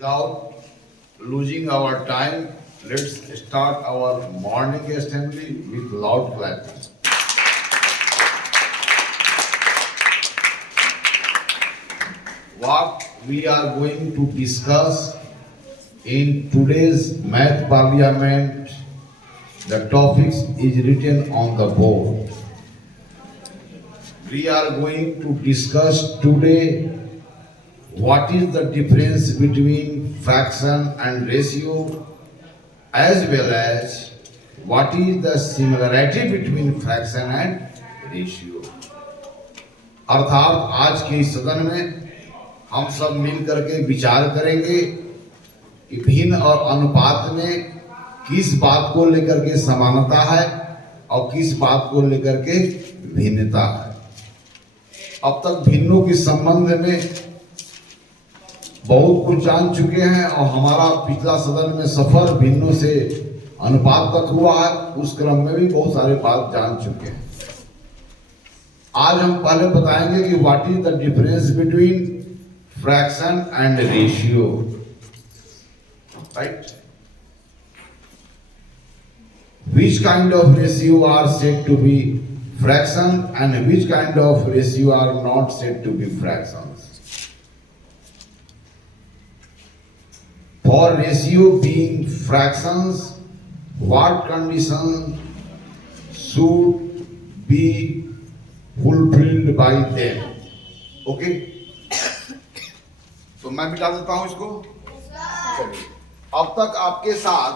Without losing our time, let's start our morning assembly with loud clapping. What we are going to discuss in today's math parliament, the topics is written on the board. We are going to discuss today what is the difference between fraction and ratio, as well as what is the similarity between fraction and ratio. अर्थात आज के इस सदन में हम सब मिल करके विचार करेंगे कि भिन्न और अनुपात में किस बात को लेकर के समानता है और किस बात को लेकर के भिन्नता है। अब तक भिन्नों के संबंध में बहुत कुछ जान चुके हैं और हमारा पिछला सदन में सफर भिन्नों से अनुपात तक हुआ है, उस क्रम में भी बहुत सारे बात जान चुके हैं। आज हम पहले बताएंगे कि what is the difference between fraction and ratio, right? Which kind of ratio are said to be fraction and which kind of ratio are not said to be fractions? For ratio being fractions, what conditions should be fulfilled by them? Okay? तो मैं मिटा देता हूं इसको। चलिए, अब तक आपके साथ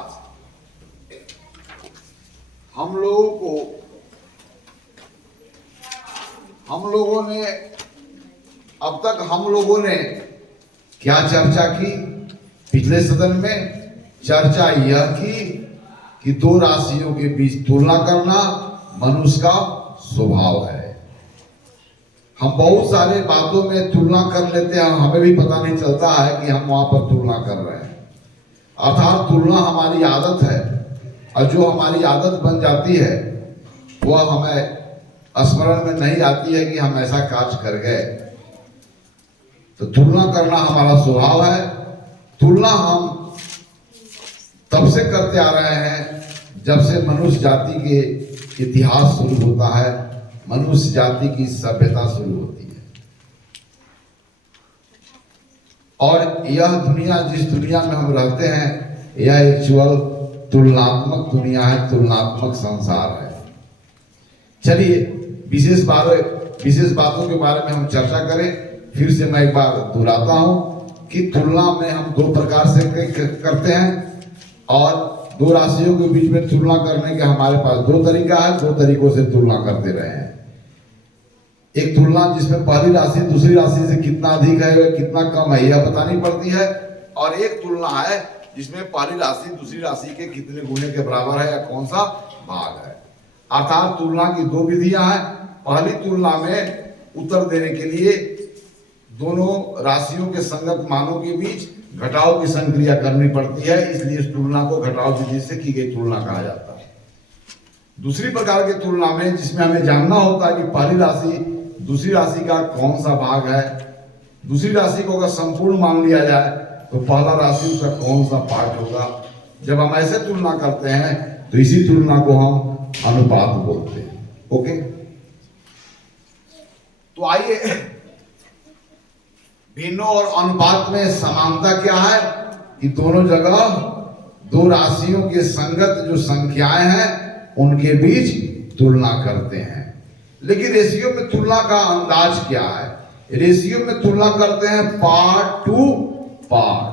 हम लोगों ने क्या चर्चा की? पिछले सदन में चर्चा यह की कि दो राशियों के बीच तुलना करना मनुष्य का स्वभाव है। हम बहुत सारे बातों में तुलना कर लेते हैं, हमें भी पता नहीं चलता है कि हम वहां पर तुलना कर रहे हैं। अर्थात तुलना हमारी आदत है और जो हमारी आदत बन जाती है वह हमें स्मरण में नहीं आती है कि हम ऐसा काज कर गए। तो तुलना करना हमारा स्वभाव है। तुलना हम तब से करते आ रहे हैं जब से मनुष्य जाति के इतिहास शुरू होता है, मनुष्य जाति की सभ्यता शुरू होती है। और यह दुनिया, जिस दुनिया में हम रहते हैं, यह एक्चुअल तुलनात्मक दुनिया है, तुलनात्मक संसार है। चलिए विशेष बातों के बारे में हम चर्चा करें। फिर से मैं एक बार दोहराता हूं कि तुलना में हम दो प्रकार से करते हैं और दो राशियों के बीच में तुलना करने का हमारे पास दो तरीका है, दो तरीकों से तुलना करते रहे हैं। एक तुलना जिसमें पहली राशि दूसरी राशि से कितना अधिक है या कितना कम है यह बतानी पड़ती है, और एक तुलना है जिसमें पहली राशि दूसरी राशि के कितने गुने के बराबर है या कौन सा भाग है। अर्थात तुलना की दो विधियां हैं। पहली तुलना में उत्तर देने के लिए दोनों राशियों के संगत मानों के बीच घटाव की संक्रिया करनी पड़ती है, इसलिए इस तुलना को घटाव विधि से की गई तुलना कहा जाता है। दूसरी प्रकार की तुलना में जिसमें हमें जानना होता है कि पहली राशि दूसरी राशि का कौन सा भाग है, दूसरी राशि को अगर संपूर्ण मान लिया जाए तो पहला राशि उसका कौन सा पार्ट होगा। जब हम ऐसे तुलना करते हैं तो इसी तुलना को हम अनुपात बोलते हैं। ओके, तो आइए, भिन्नों और अनुपात में समानता क्या है कि दोनों जगह दो राशियों के संगत जो संख्याएं हैं उनके बीच तुलना करते हैं। लेकिन रेशियो में तुलना का अंदाज क्या है? रेशियो में तुलना करते हैं पार्ट टू पार्ट।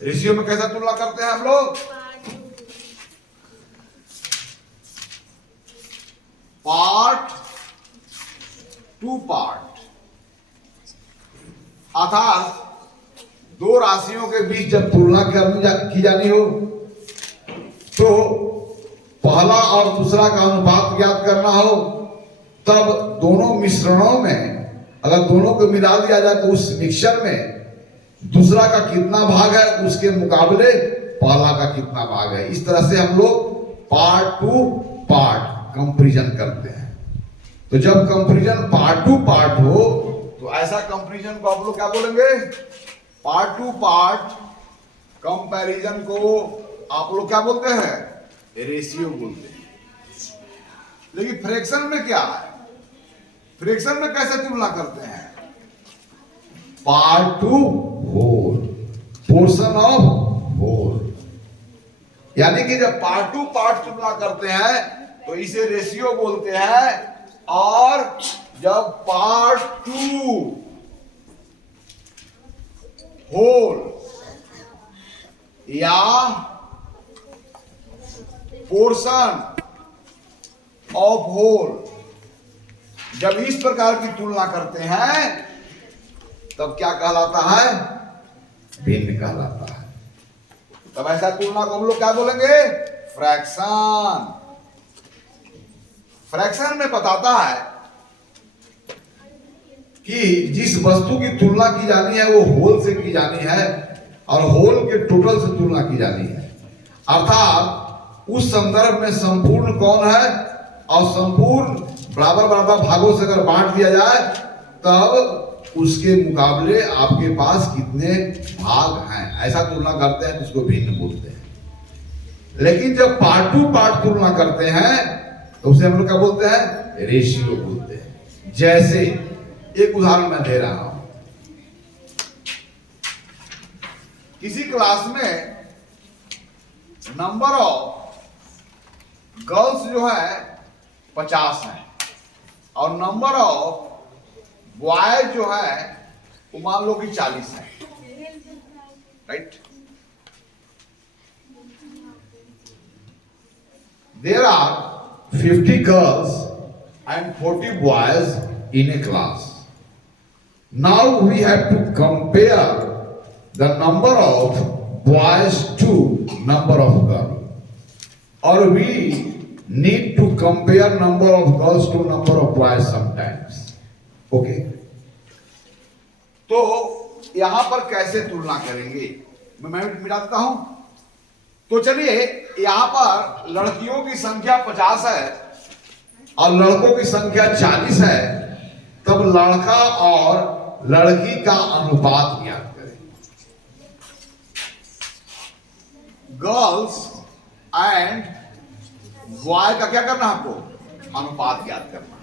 रेशियो में कैसा तुलना करते हैं हम लोग? Part to part. अर्थात दो राशियों के बीच जब तुलना की जानी हो तो पहला और दूसरा का अनुपात ज्ञात करना हो, तब दोनों मिश्रणों में अगर दोनों को मिला दिया जाए तो उस मिक्सचर में दूसरा का कितना भाग है उसके मुकाबले पहला का कितना भाग है। इस तरह से हम लोग पार्ट टू पार्ट कंपैरिजन करते हैं। तो जब कंपैरिजन पार्ट टू पार्ट हो तो ऐसा कंपैरिजन को आप लोग क्या बोलेंगे? पार्ट टू पार्ट कंपैरिजन को आप लोग क्या बोलते हैं? रेशियो बोलते हैं। लेकिन फ्रैक्शन में क्या है? फ्रैक्शन में कैसे तुलना करते हैं? Part to whole, portion of whole. यानी कि जब पार्ट टू पार्ट तुलना करते हैं तो इसे रेशियो बोलते हैं, और जब पार्ट टू होल या पोर्शन ऑफ होल, जब इस प्रकार की तुलना करते हैं तब क्या कहलाता है? भिन्न कहलाता है। तब ऐसा तुलना को हम लोग क्या बोलेंगे? फ्रैक्शन। फ्रैक्शन में बताता है कि जिस वस्तु की तुलना की जानी है वो होल से की जानी है, और होल के टोटल से तुलना की जानी है। अर्थात उस संदर्भ में संपूर्ण कौन है, और संपूर्ण बराबर बराबर भागों से अगर बांट दिया जाए तब उसके मुकाबले आपके पास कितने भाग हैं, ऐसा तुलना करते हैं तो उसको भिन्न बोलते हैं। लेकिन जब पार्ट टू पार्ट तुलना करते हैं तो उसे हम लोग क्या बोलते हैं? रेशियो बोलते हैं। जैसे एक उदाहरण मैं दे रहा हूं, किसी क्लास में नंबर ऑफ गर्ल्स जो है 50 है, और नंबर ऑफ बॉय जो है वो मान लो कि 40 है, right? There are 50 girls and 40 boys in a class. Now we have to compare the number of boys to number of girls, or we need to compare number of girls to number of boys sometimes. Okay? तो यहां पर कैसे तुलना करेंगे? मैं मिटा देता हूं। तो चलिए, यहां पर लड़कियों की संख्या 50 है और लड़कों की संख्या 40 है, तब लड़का और लड़की का अनुपात ज्ञात करें। गर्ल्स एंड बॉय का क्या करना है आपको? अनुपात ज्ञात करना है।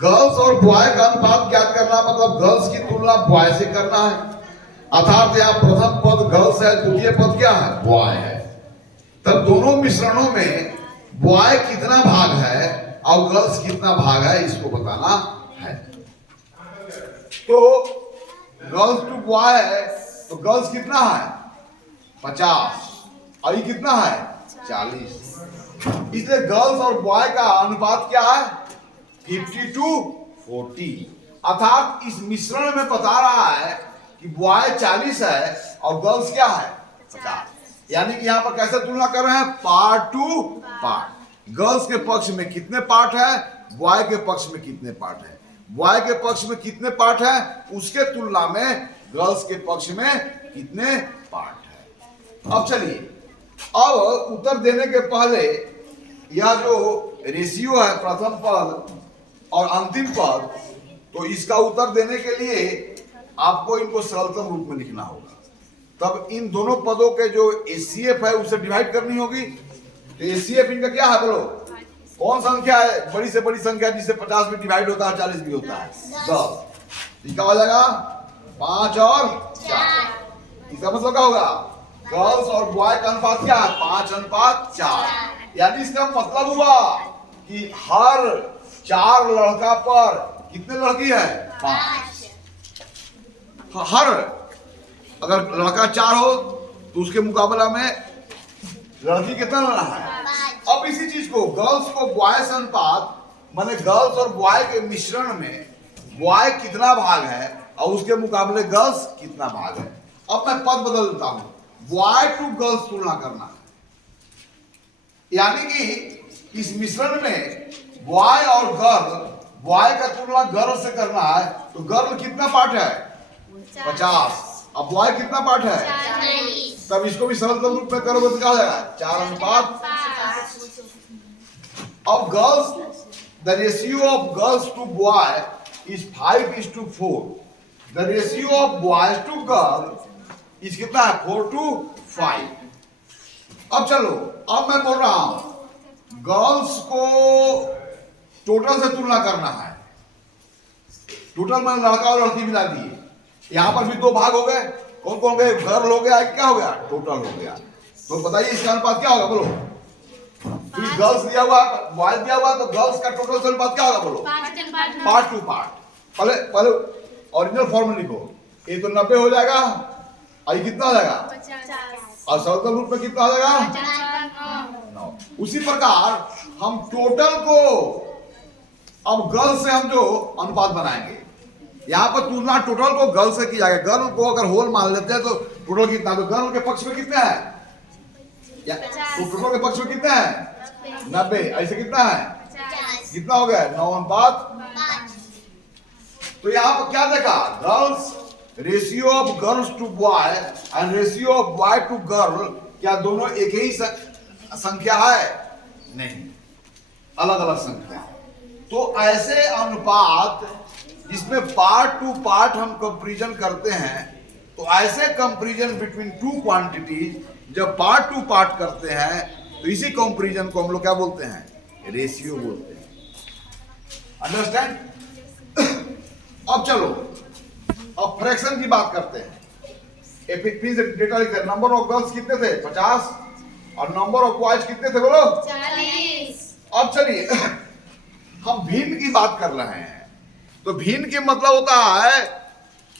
गर्ल्स और बॉय का अनुपात ज्ञात करना मतलब गर्ल्स की तुलना बॉय से करना है। अर्थात यहां प्रथम पद गर्ल्स है, द्वितीय पद क्या है? बॉय है। तब दोनों मिश्रणों में बॉय कितना भाग है और गर्ल्स कितना भाग है, इसको बताना है। तो गर्ल्स टू बॉय है तो गर्ल्स कितना है? 50, और ये कितना है? 40। इसलिए गर्ल्स और बॉय का अनुपात क्या है? 50 to 40। अर्थात इस मिश्रण में बता रहा है कि बॉय 40 है और गर्ल्स क्या है? 50। यानी कि यहां पर कैसे तुलना कर रहे हैं? Part to part. गर्ल्स के पक्ष में कितने पार्ट है, बॉय के पक्ष में कितने पार्ट है। बॉय के पक्ष में कितने पार्ट है, उसके तुलना में गर्ल्स के पक्ष में कितने पार्ट है। अब चलिए, अब उत्तर देने के पहले यह जो रेशियो है, प्रथम पद और अंतिम पद, तो इसका उत्तर देने के लिए आपको इनको सरलतम रूप में लिखना होगा। तब इन दोनों पदों के जो एचसीएफ है उससे डिवाइड करनी होगी। तो एचसीएफ इनका क्या है बोलो? कौन संख्या है बड़ी से बड़ी संख्या जिससे 50 में डिवाइड होता है, 40 भी होता है? 10। इसका हो जाएगा 5 और 4। इसका मतलब क्या होगा? गर्ल्स और बॉय का अनुपात क्या है? 5:4। यानी इसका मतलब हुआ कि हर 4 लड़का पर कितने लड़की है? 5। हर अगर लड़का 4 हो तो उसके मुकाबला में लड़की कितना लेना है? अब इसी चीज को गर्ल्स को बॉय से अनुपात माने गर्ल्स और बॉय के मिश्रण में बॉय कितना भाग है और उसके मुकाबले गर्ल्स कितना भाग है। अब मैं पद बदल देता हूं, बॉय टू गर्ल्स तुलना करना है। यानी कि इस मिश्रण में बॉय और गर्ल, बॉय का तुलना गर्ल से करना है तो गर्ल कितना पार्ट है? 50। अब बॉय कितना पार्ट है? 40। तब इसको भी सरल रूप में करोगे तो क्या हो जाएगा? 4:5। अब girls, the ratio of girls to boy is 5:4। The ratio of boys to girl is कितना है 4:5। अब चलो, अब मैं बोल रहा हूं गर्ल्स को टोटल से तुलना करना है। टोटल में लड़का और लड़की मिला दिए, यहां पर भी दो भाग हो गए। कौन कौन गए? गर्ल हो गया, क्या हो गया? टोटल हो गया। तो बताइए इसका अनुपात क्या होगा? बोलो। गर्ल्स दिया हुआ, बॉयज दिया हुआ, तो गर्ल्स का टोटल से अनुपात क्या होगा? बोलो। Part to part. पहले ओरिजिनल फॉर्म में लिखो। ये तो 90 हो जाएगा, और कितना हो जाएगा? 50। और सरल रूप में कितना हो जाएगा? 9। उसी प्रकार हम टोटल को अब गर्ल से हम जो अनुपात बनाएंगे, यहां पर तुलना टोटल को गर्ल से की जाएगा। गर्ल को अगर होल मान लेते हैं तो टोटल कितना? तो गर्ल के पक्ष में कितना है? तो टोटल के पक्ष में कितना है? 90। ऐसे कितना है? कितना हो गया? 9:5। तो यहां पर क्या देखा? Girls, ratio of girls to boy and ratio of boy to girl, क्या दोनों एक ही संख्या है? नहीं, अलग अलग संख्या। तो ऐसे अनुपात जिसमें पार्ट टू पार्ट हम कंपैरिजन करते हैं, तो ऐसे कंपैरिजन बिटवीन टू क्वांटिटीज जब पार्ट टू पार्ट करते हैं, तो इसी कंपैरिजन को हम लोग क्या बोलते हैं? रेशियो बोलते हैं। अंडरस्टैंड? अब चलो, अब फ्रैक्शन की बात करते हैं। फिर से डेटा लिखते हैं। नंबर ऑफ गर्ल्स कितने थे? 50। और नंबर ऑफ बॉयज कितने थे? बोलो। 40। अब चलिए हम भिन्न की बात कर रहे हैं। तो भिन्न के मतलब होता है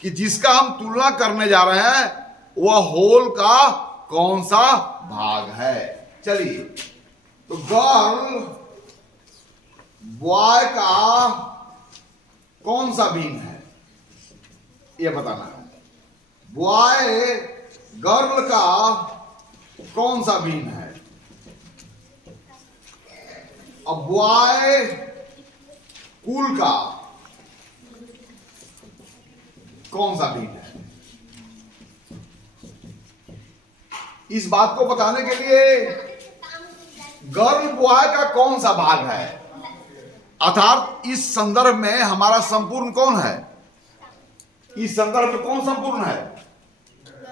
कि जिसका हम तुलना करने जा रहे हैं वह होल का कौन सा भाग है। चलिए, तो गर्ल बॉय का कौन सा भिन्न है यह बताना है। बॉय गर्ल का कौन सा भिन्न है? अब बॉय कुल का कौन सा भिन्न है? इस बात को बताने के लिए गर्ल बॉय का कौन सा भाग है, अर्थात इस संदर्भ में हमारा संपूर्ण कौन है? इस संदर्भ में कौन संपूर्ण है?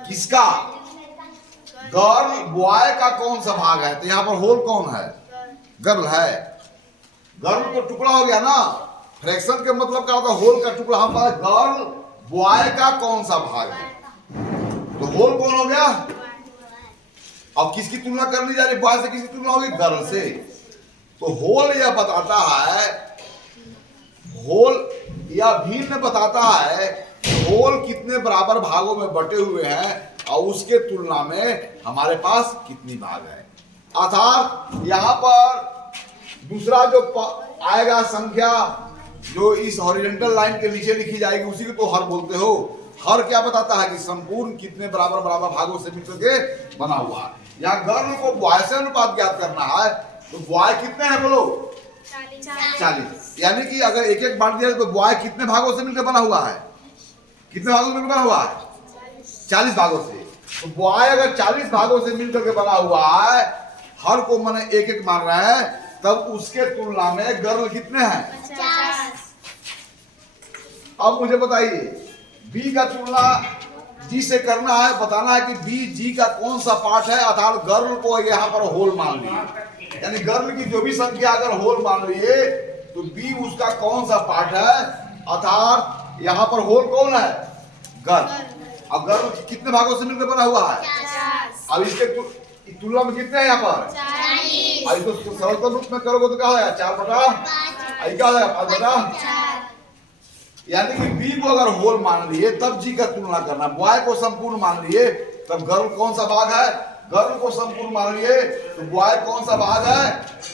किसका? गर्ल बॉय का कौन सा भाग है? तो यहां पर होल कौन है? गर्ल है। गर्ल तो टुकड़ा हो गया ना। फ्रैक्शन के मतलब क्या होता है? होल का टुकड़ा। हम बात गर्ल बॉय का कौन सा भाग है, तो होल कौन हो गया? अब किसकी तुलना करनी जा रही? बॉय से किसकी तुलना होगी? गर्ल से। तो होल यह बताता है, होल या भिन्न बताता है होल कितने बराबर भागों में बटे हुए हैं और उसके तुलना में हमारे पास कितनी भाग है। अर्थात यहां पर दूसरा जो आएगा संख्या जो इस हॉरिजॉन्टल लाइन के नीचे लिखी जाएगी, उसी को तो हर बोलते हो। हर क्या बताता है कि संपूर्ण कितने बराबर बराबर भागों से मिलकर के बना हुआ है। यहाँ गर्ल को बॉय से अनुपात ज्ञात करना है, तो बॉय कितने हैं? बोलो। 40। यानी कि अगर एक एक बांट दिया तो बॉय कितने भागों से मिलकर बना हुआ है? कितने भागों से मिलकर बना हुआ है? 40 भागों से। तो बॉय अगर 40 भागों से मिलकर के बना हुआ है, हर को मैंने एक एक मान रहा है, तब उसके तुलना में गर्ल कितने हैं? 50। अब मुझे बताइए, बी का तुलना जी से करना है, बताना है कि बी जी का कौन सा पार्ट है, अर्थात गर्ल को यहाँ पर होल मान लिए, यानी गर्ल की जो भी संख्या अगर होल मान लिए तो बी उसका कौन सा पार्ट है, अर्थात यहाँ पर होल कौन है? गर्ल। अब गर्ल कितने भागों से मिलकर बना हुआ है? 50। अब इसके तुलना में कितने हैं यहाँ पर? 40। अब इसको सरल रूप में करोगे तो क्या हो जाएगा? 4/5। क्या हो जाएगा? 5/4। यानी कि बी को अगर होल मान लिए तब जी का तुलना करना। बॉय को संपूर्ण मान लिए तब गर्ल कौन सा भाग है? गर्ल को संपूर्ण मान लिए तो बॉय कौन सा भाग है?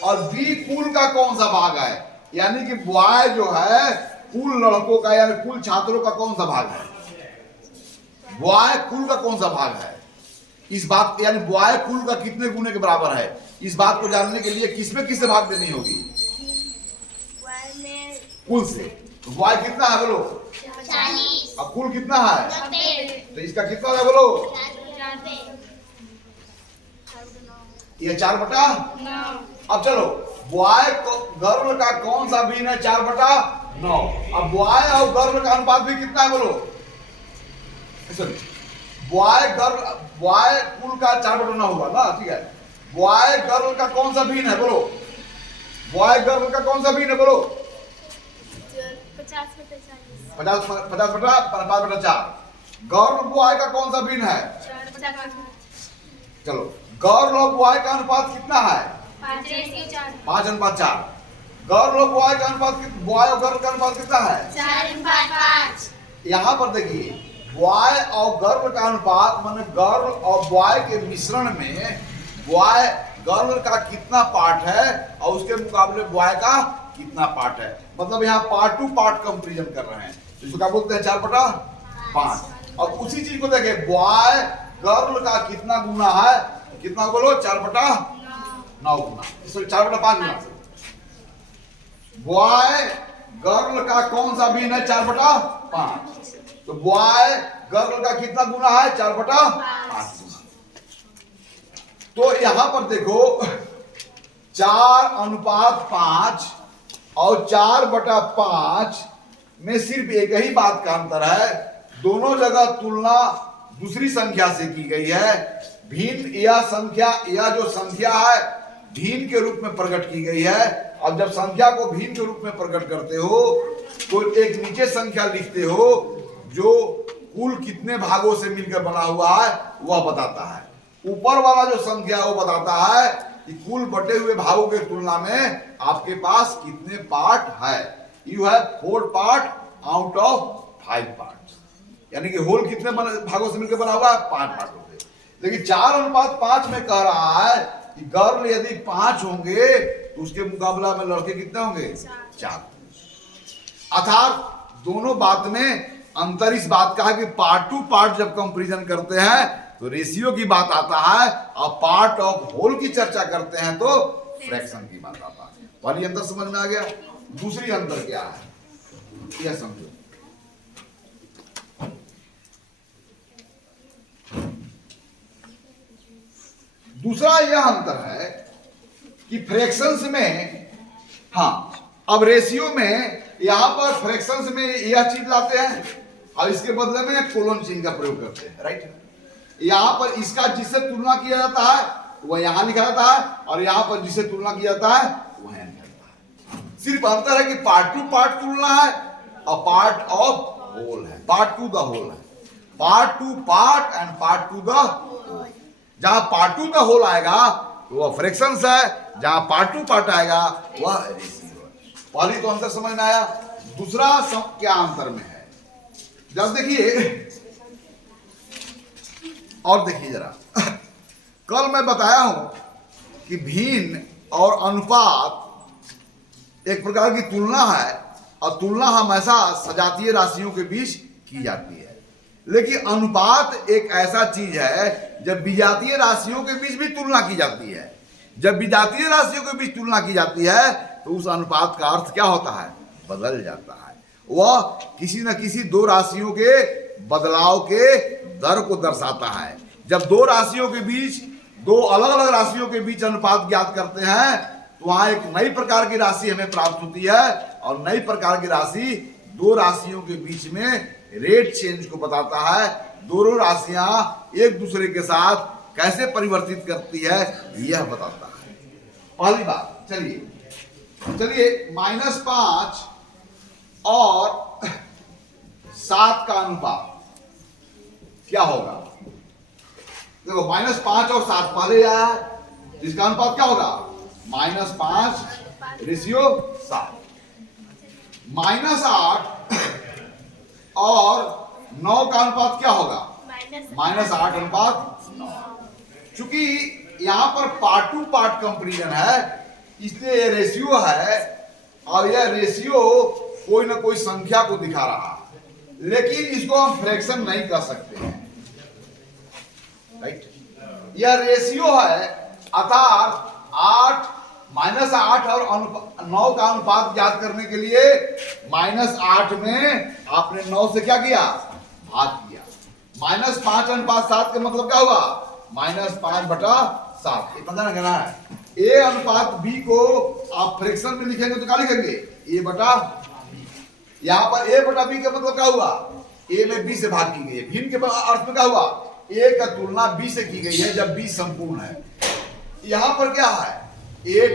और बी कुल का कौन सा भाग है? यानी कि बॉय जो है कुल लड़कों का यानी कुल छात्रों का कौन सा भाग है? बॉय कुल का कौन सा भाग है? इस बात यानी बॉय कुल का कितने गुने के बराबर है, इस बात को जानने के लिए किसमें किससे भाग देनी होगी? कुल से। तो बॉय कितना है? बोलो। 40। अब कुल कितना है? 90। तो इसका कितना है? बोलो। 4/9। ये 4/9। अब चलो, बॉय गर्ल का कौन सा भिन्न है? 4/9। अब बॉय और गर्ल का अनुपात भी कितना है? बोलो। बॉय गर्ल, बॉय कुल का 4/9 हुआ ना, ठीक है। बॉय गर्ल का कौन सा भिन्न है बोलो? बॉय गर्ल का कौन सा भिन्न है बोलो? 50/5/4। गर्ल बॉय का कौन सा भिन्न है? चलो, गर्ल और बॉय का अनुपात कितना है? 5:4। गर्ल और बॉय का अनुपात, बॉय और गर्ल का अनुपात कितना है? 4:5। यहाँ पर देखिए, बॉय और गर्ल का अनुपात माने गर्ल और बॉय के मिश्रण में बॉय गर्ल का कितना पार्ट है और उसके मुकाबले बॉय का कितना पार्ट है, मतलब यहाँ पार्ट टू पार्ट कंपैरिजन कर रहे हैं, इसको क्या बोलते हैं? 4/5। और उसी चीज को देखें, बॉय गर्ल का कितना गुना है? कितना बोलो? 4/9 गुना, इसको 4/5 गुना। बॉय गर्ल का कौन सा भिन्न है? 4/5। तो बॉय गर्ल का कितना गुना है? 4/5 गुना। तो यहां पर देखो 4:5 और 4/5 में सिर्फ एक ही बात का अंतर है, दोनों जगह तुलना दूसरी संख्या से की गई है। भिन्न यह संख्या, यह जो संख्या है भिन्न के रूप में प्रकट की गई है। अब जब संख्या को भिन्न के रूप में प्रकट करते हो तो एक नीचे संख्या लिखते हो जो कुल कितने भागों से मिलकर बना हुआ है वह बताता है। ऊपर वाला जो संख्या है वो बताता है कि कुल बटे हुए भागों के तुलना में आपके पास कितने पार्ट है। You have 4 part out of 5 part, यानी कि होल कितने भागों से मिलकर बना हुआ है? 5 पार्टों से। लेकिन 4:5 में कह रहा है कि गर्ल यदि 5 होंगे तो उसके मुकाबला में लड़के कितने होंगे? 4। अर्थात दोनों बात में अंतर इस बात का है कि पार्ट टू पार्ट जब कंपैरिजन करते हैं तो रेशियो की बात आता है, और पार्ट ऑफ होल की चर्चा करते हैं तो फ्रैक्शन की बात आता है। पहली अंतर समझ में आ गया? दूसरी अंतर क्या है यह समझो। दूसरा यह अंतर है कि फ्रैक्शंस में, हाँ, अब रेशियो में यहां पर फ्रैक्शंस में यह चीज लाते हैं और इसके बदले में कोलन चिन्ह का प्रयोग करते हैं, राइट। यहां पर इसका जिससे तुलना किया जाता है वह यहां लिखा जाता है, और यहां पर जिससे तुलना किया जाता है वह यहां लिखा जाता है। सिर्फ अंतर है कि पार्ट टू पार्ट तुलना है और पार्ट ऑफ होल है, पार्ट टू द होल है। Part to part and part to the whole. जहां पार्ट टू द होल आएगा तो वह फ्रैक्शंस है, जहां पार्ट टू पार्ट आएगा वह रेशियो है। पहली तो अंतर समझ में आया। दूसरा क्या अंतर में है जब देखिए, और देखिए जरा, कल मैं बताया हूं कि भिन्न और अनुपात एक प्रकार की तुलना है, और तुलना हमेशा सजातीय राशियों के बीच की जाती है। लेकिन अनुपात एक ऐसा चीज है जब विजातीय राशियों के बीच भी तुलना की जाती है। जब विजातीय राशियों के बीच तुलना की जाती है तो उस अनुपात का अर्थ क्या होता है? बदल जाता है। वह किसी न किसी दो राशियों के बदलाव के दर को दर्शाता है। जब दो राशियों के बीच, दो अलग अलग राशियों के बीच अनुपात ज्ञात करते हैं तो वहां एक नई प्रकार की राशि हमें प्राप्त होती है, और नई प्रकार की राशि दो राशियों के बीच में रेट चेंज को बताता है। दोनों राशियां एक दूसरे के साथ कैसे परिवर्तित करती है यह बताता है। पहली बात, चलिए -5 और 7 का अनुपात क्या होगा? देखो -5 और 7 पहले आया है, इसका अनुपात क्या होगा? -5 रेशियो 7। -8 और 9 का अनुपात क्या होगा? -8:9। चूंकि यहां पर पार्ट टू पार्ट कंपैरिजन है इसलिए ये रेशियो है, और यह रेशियो कोई ना कोई संख्या को दिखा रहा है, लेकिन इसको हम फ्रैक्शन नहीं कर सकते हैं, राइट। यह रेशियो है, अर्थात 8 और 9 का अनुपात ज्ञात करने के लिए -8 में आपने 9 से क्या किया? भाग किया। -5:7 का मतलब क्या होगा? -5/7। पता ना कहना है A अनुपात B को आप फ्रैक्शन में लिखेंगे तो क्या लिखेंगे? A/B। यहां पर A/B का मतलब क्या हुआ? ए में बी से भाग की गई है। भिन्न के अर्थ में क्या हुआ, ए का तुलना बी से की गई है जब बी संपूर्ण है। यहां पर क्या है, A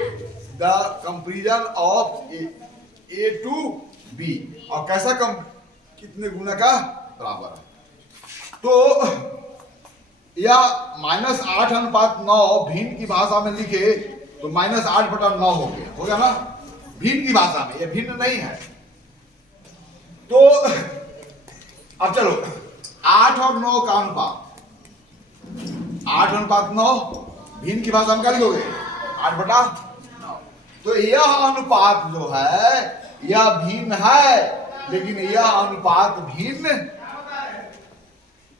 the comparison of A to B, और कैसा कम कितने गुना का बराबर है। तो या -8:9 भिन्न की भाषा में लिखे तो -8/9 हो गया ना भिन्न की भाषा में, ये भिन्न नहीं है। तो अब चलो 8 और 9 का अनुपात, 8:9 भिन्न की भाषा में क्या लिखोगे, 8/9। तो यह अनुपात जो है यह भिन्न है, लेकिन यह अनुपात भिन्न,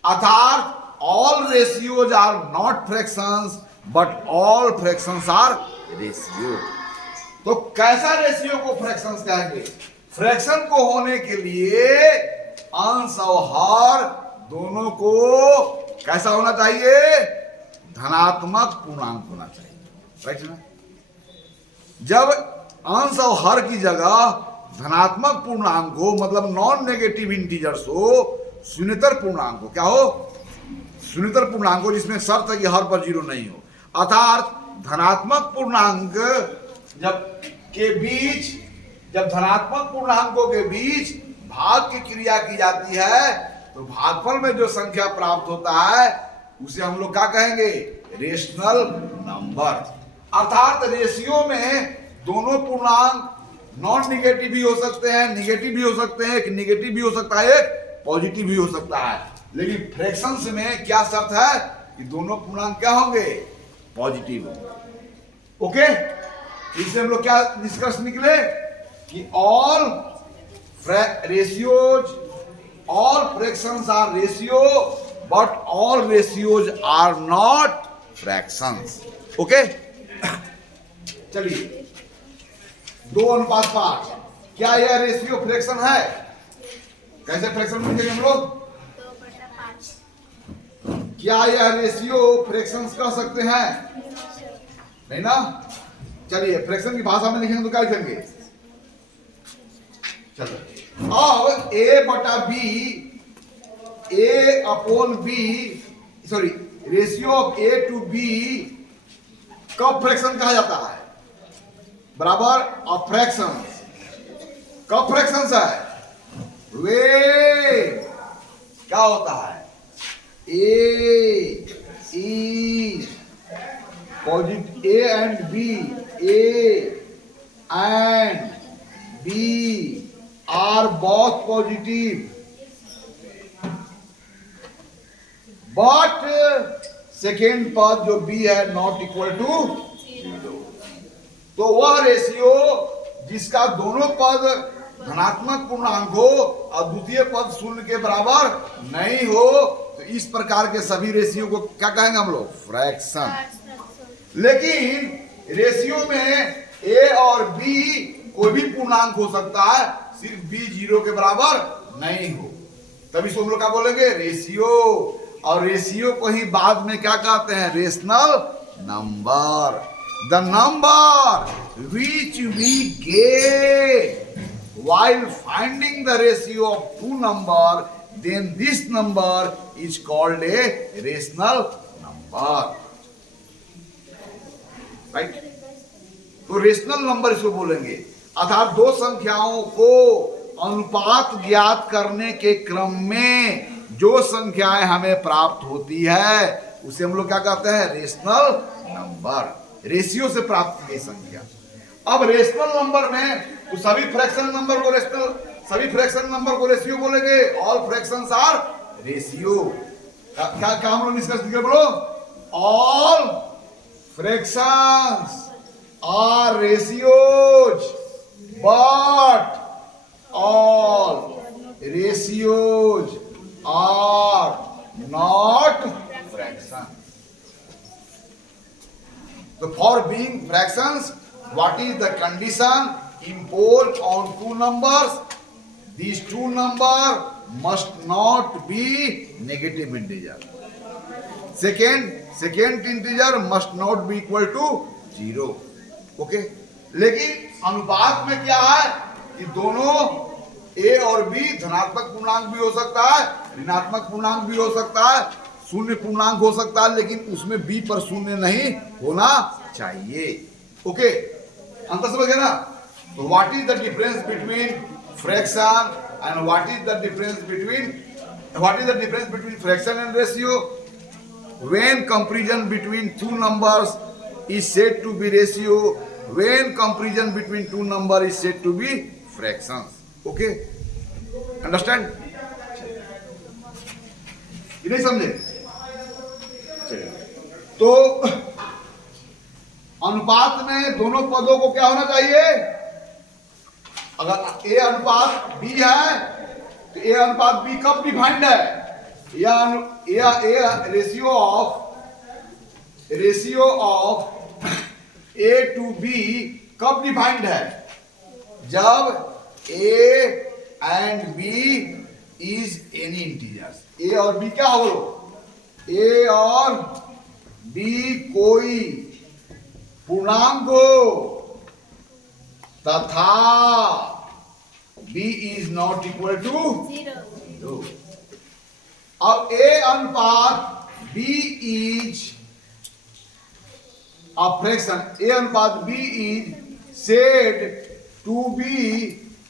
अर्थात all ratios are not fractions but all fractions are ratio। तो कैसा रेशियो को फ्रैक्शंस कहेंगे, फ्रैक्शन को होने के लिए अंश और हर दोनों को कैसा होना चाहिए, धनात्मक पूर्णांक होना चाहिए, राइट ना। जब अंश और हर की जगह धनात्मक पूर्णांक हो, मतलब नॉन नेगेटिव इंटीजर्स हो, शून्यतर पूर्णांक हो, क्या हो, शून्यतर पूर्णांक हो जिसमें शर्त है कि हर पर 0 नहीं हो, अर्थात धनात्मक पूर्णांक जब धनात्मक पूर्णांकों के बीच भाग की क्रिया की जाती है तो भागफल में जो संख्या प्राप्त होता है उसे हम लोग क्या कहेंगे, रेशनल नंबर। अर्थात रेशियो में दोनों पूर्णांक नॉन निगेटिव भी हो सकते हैं, निगेटिव भी हो सकते हैं, एक निगेटिव भी हो सकता है, एक पॉजिटिव भी हो सकता है, लेकिन फ्रैक्शंस में क्या शर्त है कि दोनों पूर्णांक क्या होंगे, पॉजिटिव होंगे। ओके, इससे हम लोग क्या निष्कर्ष निकले कि all fractions are ratio but all ratios are not fractions. Okay, चलिए 2:5, क्या यह रेशियो फ्रैक्शन है, कैसे फ्रैक्शन लिखेंगे हम लोग, 2/5। क्या यह रेशियो फ्रैक्शंस कह सकते हैं, नहीं ना। चलिए फ्रैक्शन की भाषा में लिखेंगे तो क्या लिखेंगे, चलो अब ratio of A to B कब फ्रैक्शन कहा जाता है, बराबर ऑफ फ्रैक्शन। कब फ्रैक्शंस है, वे क्या होता है, A positive, A and B are both positive but second पद जो बी है नॉट इक्वल टू 0। तो वह रेशियो जिसका दोनों पद धनात्मक पूर्णांक हो और द्वितीय पद 0 के बराबर नहीं हो, तो इस प्रकार के सभी रेशियो को क्या कहेंगे हम लोग, फ्रैक्शन। लेकिन रेशियो में ए और बी कोई भी पूर्णांक हो सकता है, सिर्फ बी 0 के बराबर नहीं हो, तभी इसको हम लोग क्या बोलेंगे, रेशियो। और रेशियो को ही बाद में क्या कहते हैं, rational number. The number which we get while finding the ratio of two number, then this number is called a rational number, right। तो रेशनल नंबर इसको बोलेंगे, अर्थात दो संख्याओं को अनुपात ज्ञात करने के क्रम में जो संख्याएं हमें प्राप्त होती है उसे हम लोग क्या कहते हैं, रेशनल नंबर, रेशियो से प्राप्त की गई संख्या। अब रेशनल नंबर में तो सभी फ्रैक्शन नंबर को रेशियो बोलेंगे, ऑल फ्रैक्शंस आर रेशियो। क्या हम लोग निष्कर्ष निकाले, बोलो, all fractions are ratios but all ratios are not fraction. तो for being fractions, what is the condition imposed on two numbers? These two numbers must not be negative integer. Second integer must not be equal to 0. Okay? लेकिन अनुपात में क्या है कि दोनों ए और B धनात्मक पूर्णांक भी हो सकता है, ऋणात्मक पूर्णांक भी हो सकता है, शून्य पूर्णांक हो सकता है, लेकिन उसमें बी पर शून्य नहीं होना चाहिए। ओके, अंतर समझ गए ना? तो what is the difference between fraction and what is the difference between fraction and ratio? When comparison between two numbers is said to be ratio, when comparison between two numbers is said to be fractions. Okay, understand? ये नहीं समझे? तो अनुपात में दोनों पदों को क्या होना चाहिए? अगर ए अनुपात बी है तो ए अनुपात बी कब डिफाइंड है? या ratio of A to B कब डिफाइंड है? जब A and B is any integers. A और बी क्या हो? ए और बी कोई पूर्णांक हो तथा B is not equal to 0। अब ए अनुपात B is a fraction, A अनुपात B is said to be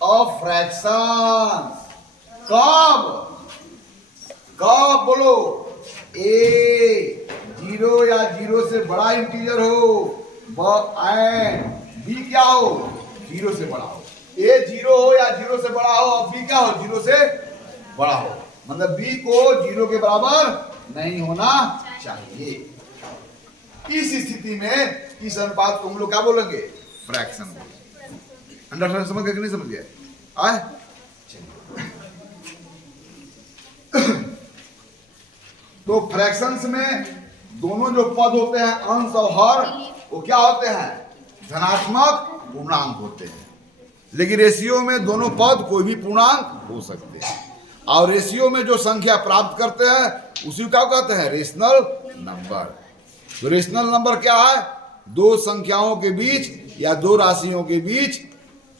a fraction. कब बोलो? ए 0 या 0 से बड़ा इंटीजर हो एंड बी क्या हो? 0 से बड़ा हो। ए 0 हो या 0 से बड़ा हो और बी क्या हो? 0 से बड़ा हो। मतलब बी को 0 के बराबर नहीं होना चाहिए। इस स्थिति में इस अनुपात को हम लोग क्या बोलेंगे? फ्रैक्शन। अंडरस्टैंड? समझ गए कि नहीं समझ गए? आए तो फ्रैक्शंस में दोनों जो पद होते हैं अंश और हर, वो क्या होते हैं? धनात्मक पूर्णांक होते हैं। लेकिन रेशियो में दोनों पद कोई भी पूर्णांक हो सकते हैं। और रेशियो में जो संख्या प्राप्त करते हैं उसी को क्या कहते हैं? Rational number. तो रेशनल नंबर क्या है? दो संख्याओं के बीच या दो राशियों के बीच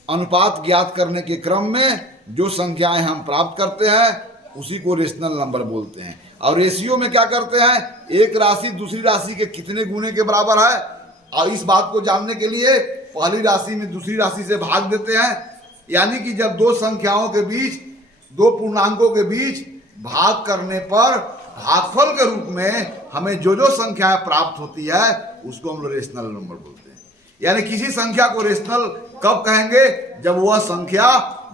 अनुपात ज्ञात करने के क्रम में जो संख्याएं हम प्राप्त करते हैं उसी को रेशनल नंबर बोलते हैं। और रेशियो में क्या करते हैं? एक राशि दूसरी राशि के कितने गुने के बराबर है, और इस बात को जानने के लिए पहली राशि में दूसरी राशि से भाग देते हैं। यानी कि जब दो संख्याओं के बीच, दो पूर्णांकों के बीच भाग करने पर भागफल के रूप में हमें जो जो संख्या प्राप्त होती है उसको हम लोग रेशनल नंबर बोलते हैं। यानी किसी संख्या को रेशनल कब कहेंगे? जब वह संख्या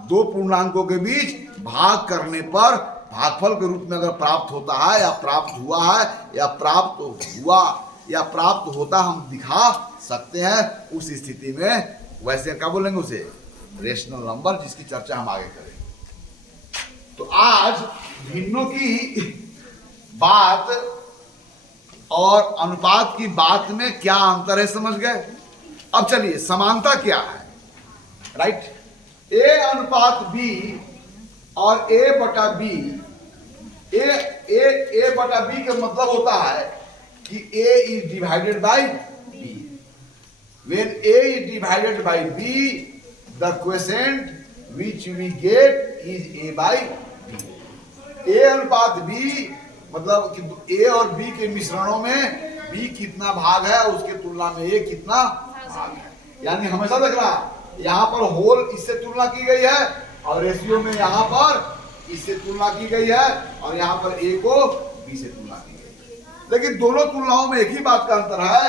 दो पूर्णांकों के बीच भाग करने पर भागफल के रूप में अगर प्राप्त होता है या प्राप्त हुआ है या प्राप्त हुआ या प्राप्त होता हम दिखा सकते हैं, उस स्थिति में वैसे क्या बोलेंगे? उसे रेशनल नंबर, जिसकी चर्चा हम आगे करेंगे। तो आज भिन्नों की बात और अनुपात की बात में क्या अंतर है समझ गए? अब चलिए समानता क्या है? राइट, ए अनुपात बी और ए बटा बी। ए बटा बी का मतलब होता है कि A is divided by B. When A is divided by B, the quotient which we get is a by b। a अनुपात b मतलब कि a और b के मिश्रणों में b कितना भाग है उसके तुलना में a कितना भाग है। यानी हमेशा देखना, यहाँ पर होल इससे तुलना की गई है और रेशियो में यहाँ पर इससे तुलना की गई है और यहाँ पर a को b से तुलना की गई है। लेकिन दोनों तुलनाओं में एक ही बात का अंतर है।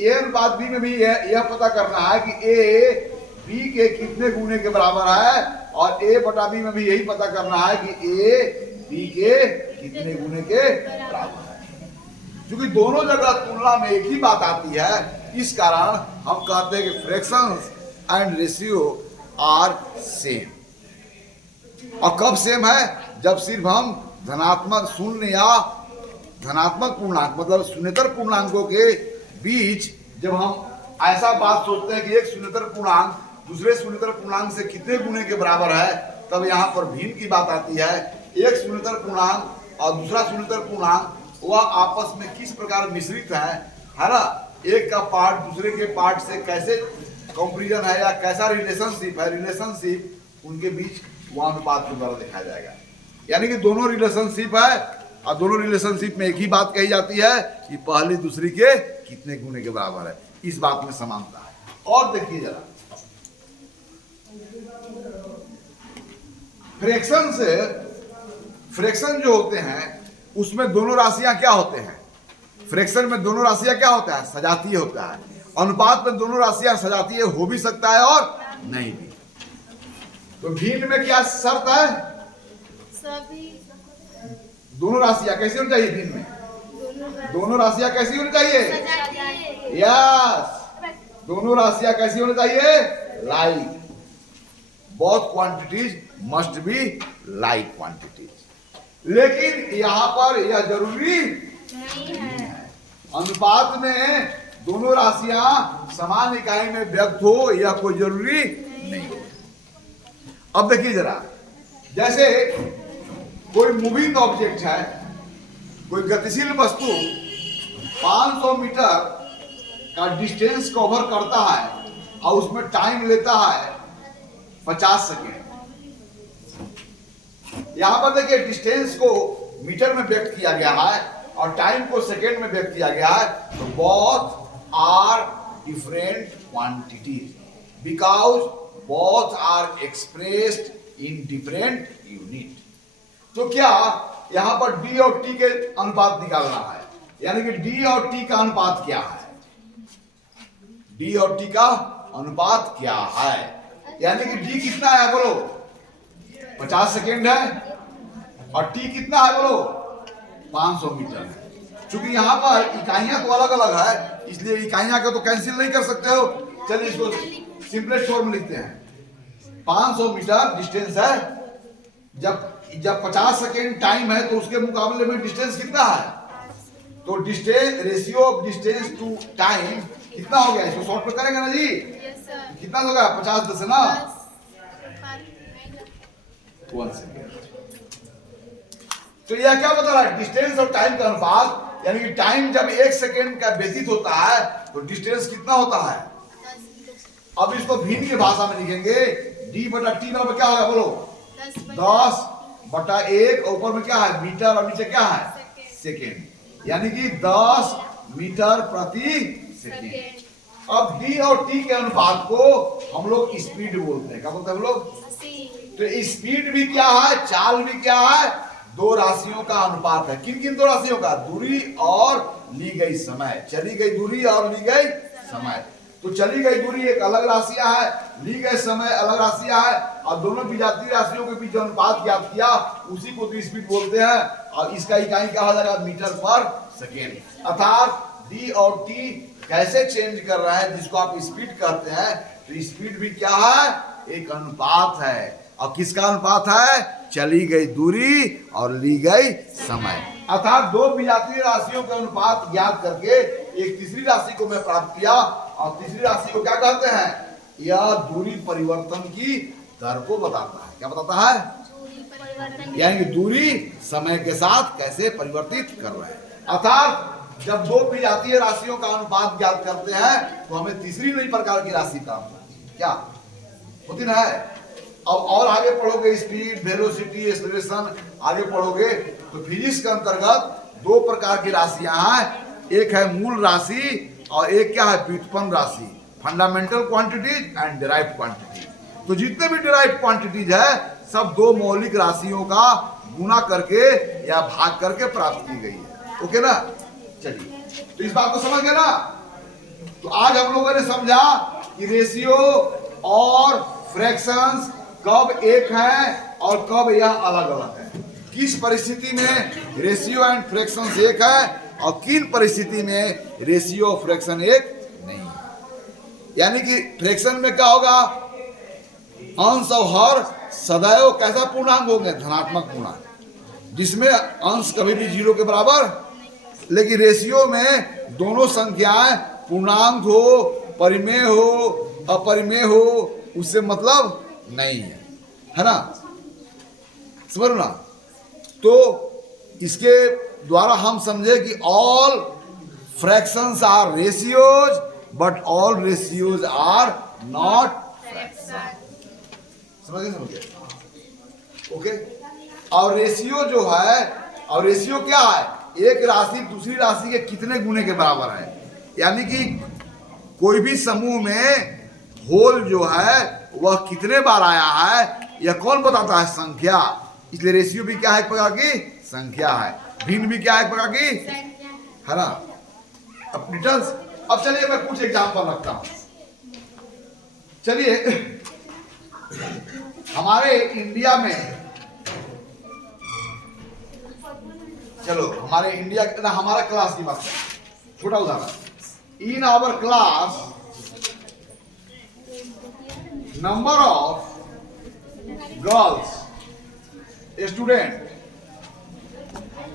a अनुपात b में भी यह पता करना है कि a बी के कितने गुने के बराबर है, और ए बटा बी में भी यही पता करना है कि ए बी के कितने गुने के बराबर है। क्योंकि दोनों जगह तुलना में एक ही बात आती है, इस कारण हम कहते हैं कि fractions and ratio are same. और कब सेम है? जब सिर्फ हम धनात्मक शून्य या धनात्मक पूर्णांक मतलब शून्यतर पूर्णांकों के बीच जब हम ऐसा बात सोचते हैं कि एक शून्यतर पूर्णांक दूसरे शून्यतर पूर्णांक से कितने गुने के बराबर है, तब यहाँ पर भिन्न की बात आती है। एक शून्यतर पूर्णांक और दूसरा शून्यतर पूर्णांक वह आपस में किस प्रकार मिश्रित है ना? एक का पार्ट दूसरे के पार्ट से कैसे कंपैरिजन है या कैसा रिलेशनशिप है, रिलेशनशिप उनके बीच वो अनुपात के द्वारा दिखाया जाएगा। यानी कि दोनों रिलेशनशिप है और दोनों रिलेशनशिप में एक ही बात कही जाती है कि पहली दूसरी के कितने गुने के बराबर है। इस बात में समानता है। और देखिए जरा, फ्रैक्शन जो होते हैं उसमें दोनों राशियां क्या होते हैं? फ्रैक्शन में दोनों राशियां क्या होता है? सजातीय होता है। अनुपात में दोनों राशियां सजातीय हो भी सकता है और नहीं भी। तो भिन्न में क्या शर्त है? सभी दोनों राशियां कैसी होनी चाहिए? भिन्न में दोनों राशियां कैसी होनी चाहिए? सजातीय यस, दोनों राशियां कैसी होनी चाहिए? Like. Both quantities must be like quantities. लेकिन यहां पर यह जरूरी नहीं है। अनुपात में दोनों राशियां समान इकाई में व्यक्त हो यह कोई जरूरी नहीं है। अब देखिए जरा, जैसे कोई मूविंग ऑब्जेक्ट है, कोई गतिशील वस्तु 500 मीटर का डिस्टेंस कवर करता है और उसमें टाइम लेता है 50 सेकेंड। यहां पर देखिए डिस्टेंस को मीटर में व्यक्त किया गया है और टाइम को सेकेंड में व्यक्त किया गया है। तो both are different quantities because both are expressed in different unit. तो क्या यहां पर डी और टी के अनुपात निकालना है, यानी कि डी और टी का अनुपात क्या है? डी और टी का अनुपात क्या है? यानी कि डी कितना है बोलो? 50 सेकेंड है और टी कितना है बोलो? 500 मीटर है। चूंकि यहां पर इकाइयां तो अलग अलग है इसलिए इकाइयां को तो कैंसिल नहीं कर सकते हो। चलिए इसको सिंपलेस्ट फॉर्म में लिखते हैं। 500 मीटर डिस्टेंस है। जब 50 सेकेंड टाइम है तो उसके मुकाबले में डिस्टेंस कितना है? तो distance, ratio of distance to time कितना हो गया? इसको शॉर्ट में करेंगे ना जी? Yes sir. कितना होगा? 50 से ना 1 सेकेंड। तो यह क्या बता रहा है? डिस्टेंस और टाइम का अनुपात, यानी कि टाइम जब 1 सेकेंड का व्यतीत होता है तो डिस्टेंस कितना होता है? अब इसको भिन्न की भाषा में लिखेंगे। डी बटा टी बराबर क्या होगा बोलो? 10 बटा 1। ऊपर में क्या है? मीटर और नीचे क्या है? सेकेंड। यानी कि 10 मीटर प्रति सेकेंड। अब डी और टी के अनुपात को हम लोग स्पीड बोलते हैं। क्या बोलते हैं हम लोग? तो स्पीड भी क्या है, चाल भी क्या है? दो राशियों का अनुपात है। किन किन दो राशियों का? दूरी और ली गई समय। चली गई दूरी और ली गई समय। तो चली गई दूरी एक अलग राशियां है, ली गए समय अलग राशियां है, और दोनों विजातीय राशियों के बीच जो अनुपात ज्ञात किया उसी को तो स्पीड बोलते हैं। और इसका इकाई क्या हो जाएगा? मीटर पर सेकेंड। अर्थात डी और टी कैसे चेंज कर रहा है, जिसको आप स्पीड कहते हैं। तो स्पीड भी क्या है? एक अनुपात है। और किसका अनुपात है? चली गई दूरी और ली गई समय। अर्थात दो विजातीय राशियों के अनुपात ज्ञात करके एक तीसरी राशि को मैं प्राप्त किया। और तीसरी राशि को क्या कहते हैं? यह दूरी परिवर्तन की दर को बताता है। क्या बताता है? यानी कि दूरी समय के साथ कैसे परिवर्तित कर रहे हैं। अर्थात जब दो विजातीय राशियों का अनुपात ज्ञात करते हैं तो हमें तीसरी नई प्रकार की राशि प्राप्त होती है। क्या होती ना है? अब और आगे पढ़ोगे स्पीड, वेलोसिटी, एक्सेलरेशन आगे पढ़ोगे तो फिजिक्स के अंतर्गत दो प्रकार की राशियां हैं। एक है मूल राशि और एक क्या है? व्युत्पन्न राशि। Fundamental quantities and derived quantities. तो जितने भी डिराइव्ड क्वांटिटीज है सब दो मौलिक राशियों का गुणा करके या भाग करके प्राप्त की गई है। ओके ना? चलिए, तो इस बात को समझ गए ना? तो आज हम लोगों ने समझा कि रेशियो और फ्रैक्शंस कब एक है और कब यह अलग अलग है। किस परिस्थिति में रेशियो एंड फ्रैक्शंस एक है और किन परिस्थिति में रेशियो और फ्रैक्शन एक नहीं है। यानी कि फ्रैक्शन में क्या होगा? अंश और हर सदैव कैसा पूर्णांक होंगे? धनात्मक पूर्णांक, जिसमें अंश कभी भी 0 के बराबर। लेकिन रेशियो में दोनों संख्याएं पूर्णांक हो, परिमेय हो, अपरिमेय हो, उससे मतलब नहीं है ना? समझ ना? तो इसके द्वारा हम समझे कि all fractions are ratios but all ratios are not fraction. समझ गए? ओके। और रेशियो जो है, और रेशियो क्या है, एक राशि दूसरी राशि के कितने गुने के बराबर है। यानी कि कोई भी समूह में होल जो है वह कितने बार आया है यह कौन बताता है, संख्या। इसलिए रेशियो भी क्या है, एक प्रकार की संख्या है। भिन्न भी क्या है, एक प्रकार की, है ना। अब डिटेल्स, अब चलिए मैं कुछ एग्जांपल रखता हूं। चलिए हमारे इंडिया में, चलो हमारे इंडिया ना, हमारा क्लास की बात करें, छोटा उदाहरण। In our class number of girls student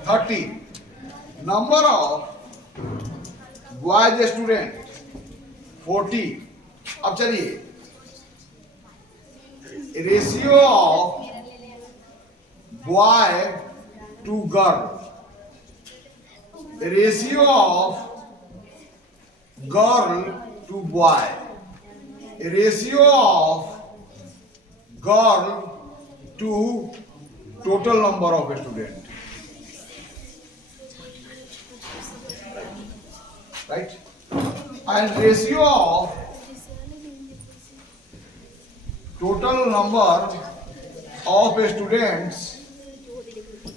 30, number of boys student 40। अब चलिए ratio of boy to girl, ratio of girl to boy, ratio of girl to total number of student, right, and ratio of total number of students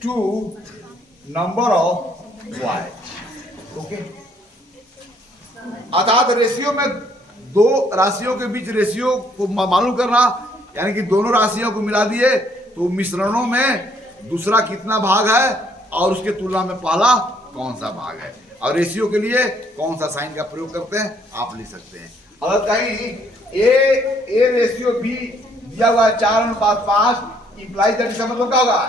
to number of boys, okay. अर्थात रेशियो में दो राशियों के बीच ratio को मालूम करना, यानी कि दोनों राशियों को मिला दिए तो मिश्रणों में दूसरा कितना भाग है और उसके तुलना में पहला कौन सा भाग है, और रेशियो के लिए कौन सा साइन का प्रयोग करते हैं आप लिख सकते हैं। अगर कहीं ए रेशियो बी दिया हुआ है 4:5, इंप्लाइज दैट, इसका मतलब क्या होगा,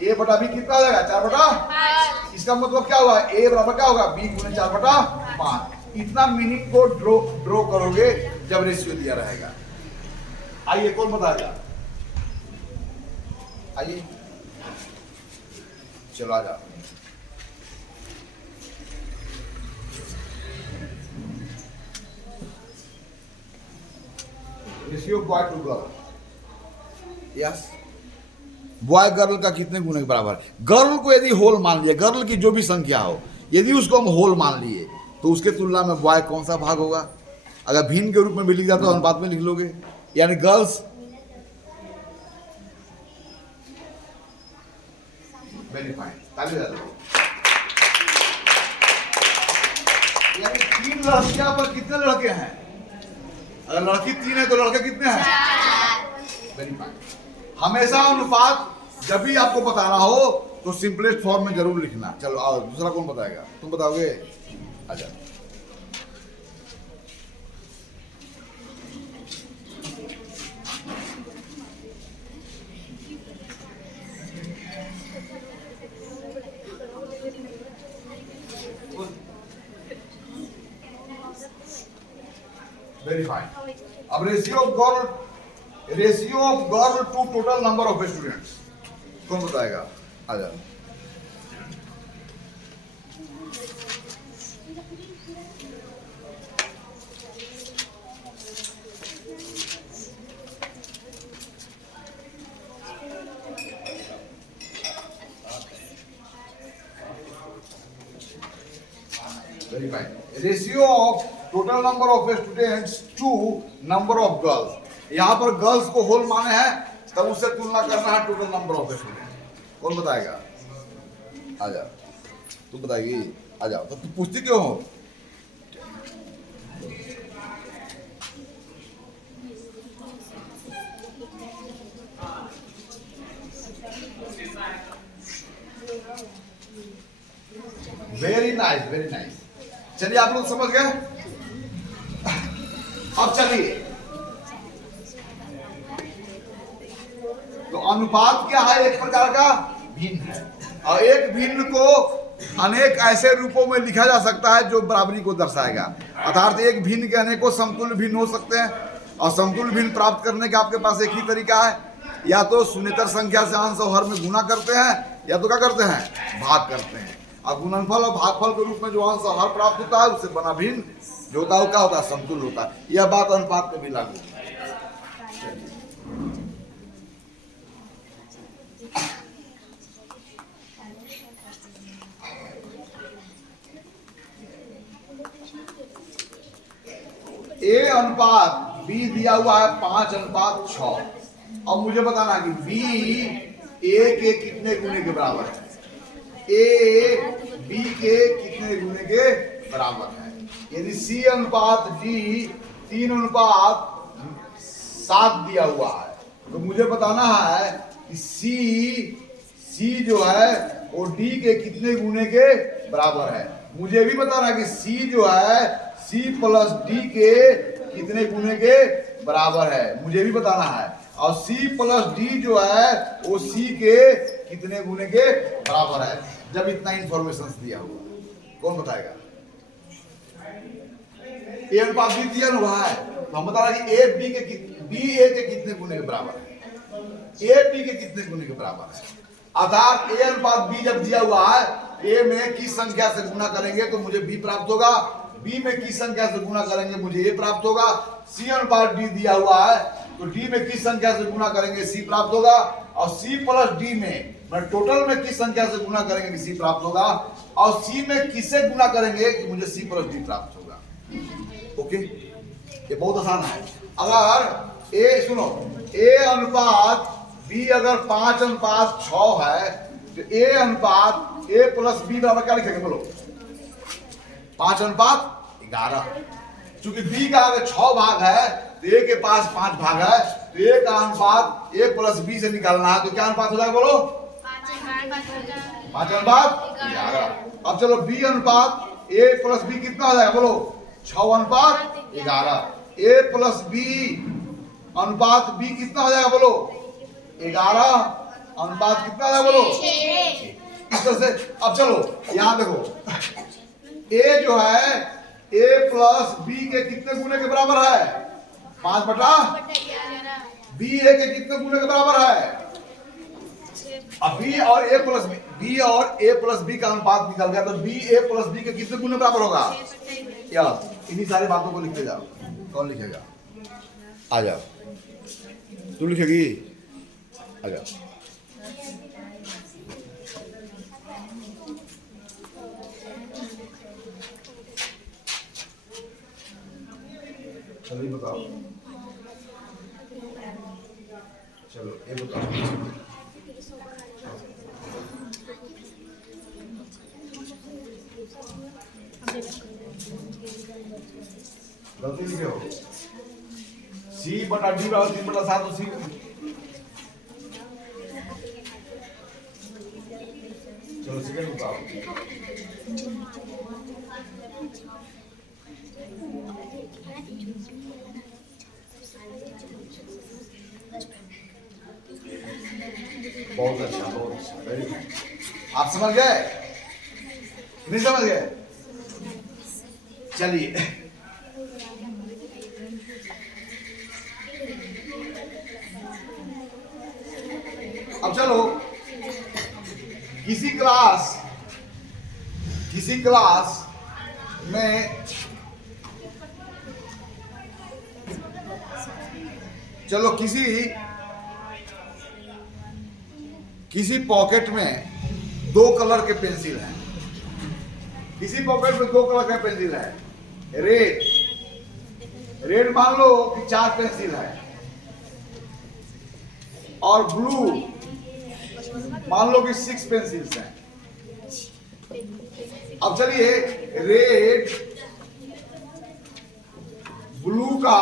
ए बटा बी कितना हो जाएगा, 4/5। इसका मतलब क्या होगा, ए बराबर क्या होगा, बी गुने 4/5। इतना मीनिंग को ड्रॉ करोगे जब रेशियो दिया रहेगा। आइए कौन बताएगा, आइए चलो आ जाओ। Ratio boy to girl, yes, boy girl का कितने गुने के बराबर। गर्ल को यदि होल मान लिया, गर्ल की जो भी संख्या हो यदि उसको हम होल मान लिए तो उसके तुलना में बॉय कौन सा भाग होगा। अगर भिन्न के रूप में भी लिख जाता तो अनुपात में लिख लोगे, यानी गर्ल्स, वेरी फाइन, ताली बजा दो। यानी 3 लड़कियां पर कितने लड़के हैं, अगर लड़की 3 है तो लड़के कितने हैं, वेरी फाइन। हमेशा अनुपात जब भी आपको बताना हो तो सिंपलेस्ट फॉर्म में जरूर लिखना। चलो आओ, दूसरा कौन बताएगा, तुम बताओगे, आजा। Very fine. अब ratio of girl to total number of students कौन बताएगा, आ जाओ। Very fine. Ratio of total number of students to number of girls, यहां पर गर्ल्स को होल माने हैं तब उससे तुलना करना है टोटल नंबर ऑफ स्टूडेंट। कौन बताएगा, आ जाओ, तुम बताएगी, आ जाओ। तो तुम पूछती क्यों हो, वेरी नाइस, वेरी नाइस। चलिए आप लोग समझ गए। अब चलिए, तो अनुपात क्या है, एक प्रकार का भिन्न है, और एक भिन्न को अनेक ऐसे रूपों में लिखा जा सकता है जो बराबरी को दर्शाएगा। अर्थात एक भिन्न के अनेकों समतुल्य भिन्न हो सकते हैं, और समतुल्य भिन्न प्राप्त करने का आपके पास एक ही तरीका है, या तो शून्येतर संख्या से अंश और हर में गुणा करते हैं, या तो क्या करते हैं, भाग करते हैं। और गुणनफल और भागफल के रूप में जो अंश और हर प्राप्त होता है उससे बना भिन्न जो होता है वो क्या होता है, समतुल्य होता है। यह बात अनुपात में भी लागू है। ए अनुपात बी दिया हुआ है 5:6। अब मुझे बताना कि बी ए के कितने गुने के बराबर है, ए बी के कितने गुने के बराबर है। यदि सी अनुपात डी 3:7 दिया हुआ है, तो मुझे बताना है कि सी जो है वो डी के कितने गुने के बराबर है। मुझे भी बताना कि सी जो है सी प्लस डी के कितने गुने के बराबर है, मुझे भी बताना है। और सी प्लस डी जो है वो सी के कितने गुने के बराबर है। जब इतना इंफॉर्मेशन दिया हुआ, कौन बताएगा? ए अनुपात बी दिया हुआ है, तो हम बता रहे हैं कि ए बी के कितने गुने के बराबर है, ए बी के कितने गुने के बराबर है। अर्थात ए अनुपात बी जब दिया हुआ है, ए में किस संख्या से गुना करेंगे तो मुझे बी प्राप्त होगा, बी में किस संख्या से गुना करेंगे मुझे ए प्राप्त होगा। सी अनुपात डी दिया हुआ है, तो डी में किस संख्या से गुना करेंगे सी प्राप्त होगा। और सी प्लस डी में टोटल में किस संख्या से गुना करेंगे कि सी प्राप्त होगा। और सी में किससे गुना करेंगे कि मुझे सी प्लस डी प्राप्त होगा। ओके, ये बहुत आसान है। अगर ए सुनो, ए अनुपात बी अगर 5:6 है, तो ए अनुपात ए प्लस बी बराबर क्या लिखेंगे बोलो? 5:11। चूंकि बी का अगर 6 भाग है तो ए के पास 5 भाग है, तो ए का अनुपात ए प्लस बी से निकालना है, तो क्या अनुपात हो जाएगा बोलो? 5:11। अब चलो बी अनुपात ए प्लस बी कितना हो जाएगा बोलो? 6:11। ए प्लस बी अनुपात बी कितना हो जाएगा बोलो? 11 अनुपात कितना है बोलो? इस तरह से। अब चलो यहां देखो, ए जो है ए प्लस बी के कितने गुने के बराबर है? 5/11। बी ए के कितने गुने के बराबर है? अब बी और ए प्लस बी का अनुपात निकल गया, तो बी ए प्लस बी के कितने गुने बराबर होगा? यस, इन्हीं सारी बातों को लिखते जाओ। कौन लिखेगा? आ जाओ, तू लिखेगी? आ जाओ। चलो ये बताओ, चलो ये बताओ। गलती लिखे हो, सी बटा डी बराबर 3/7, तो सी चलो सेकंड बताओ। बहुत अच्छा, बहुत अच्छा, वेरी गुड। आप समझ गए? नहीं समझ गए? चलिए अब चलो किसी क्लास में चलो किसी पॉकेट में 2 कलर के पेंसिल हैं, किसी पॉकेट में 2 कलर के पेंसिल है। रेड मान लो कि 4 पेंसिल है, और ब्लू मान लो कि 6 पेंसिल्स हैं। अब चलिए रेड ब्लू का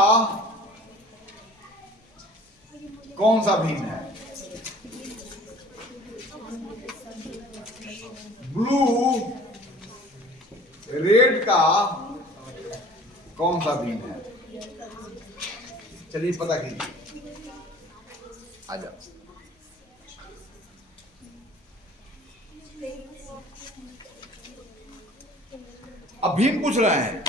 कौन सा भिन्न है? ब्लू रेड का कौन सा भिन्न है? चलिए पता कीजिए, आ जाओ। अब भिन्न पूछ रहे हैं।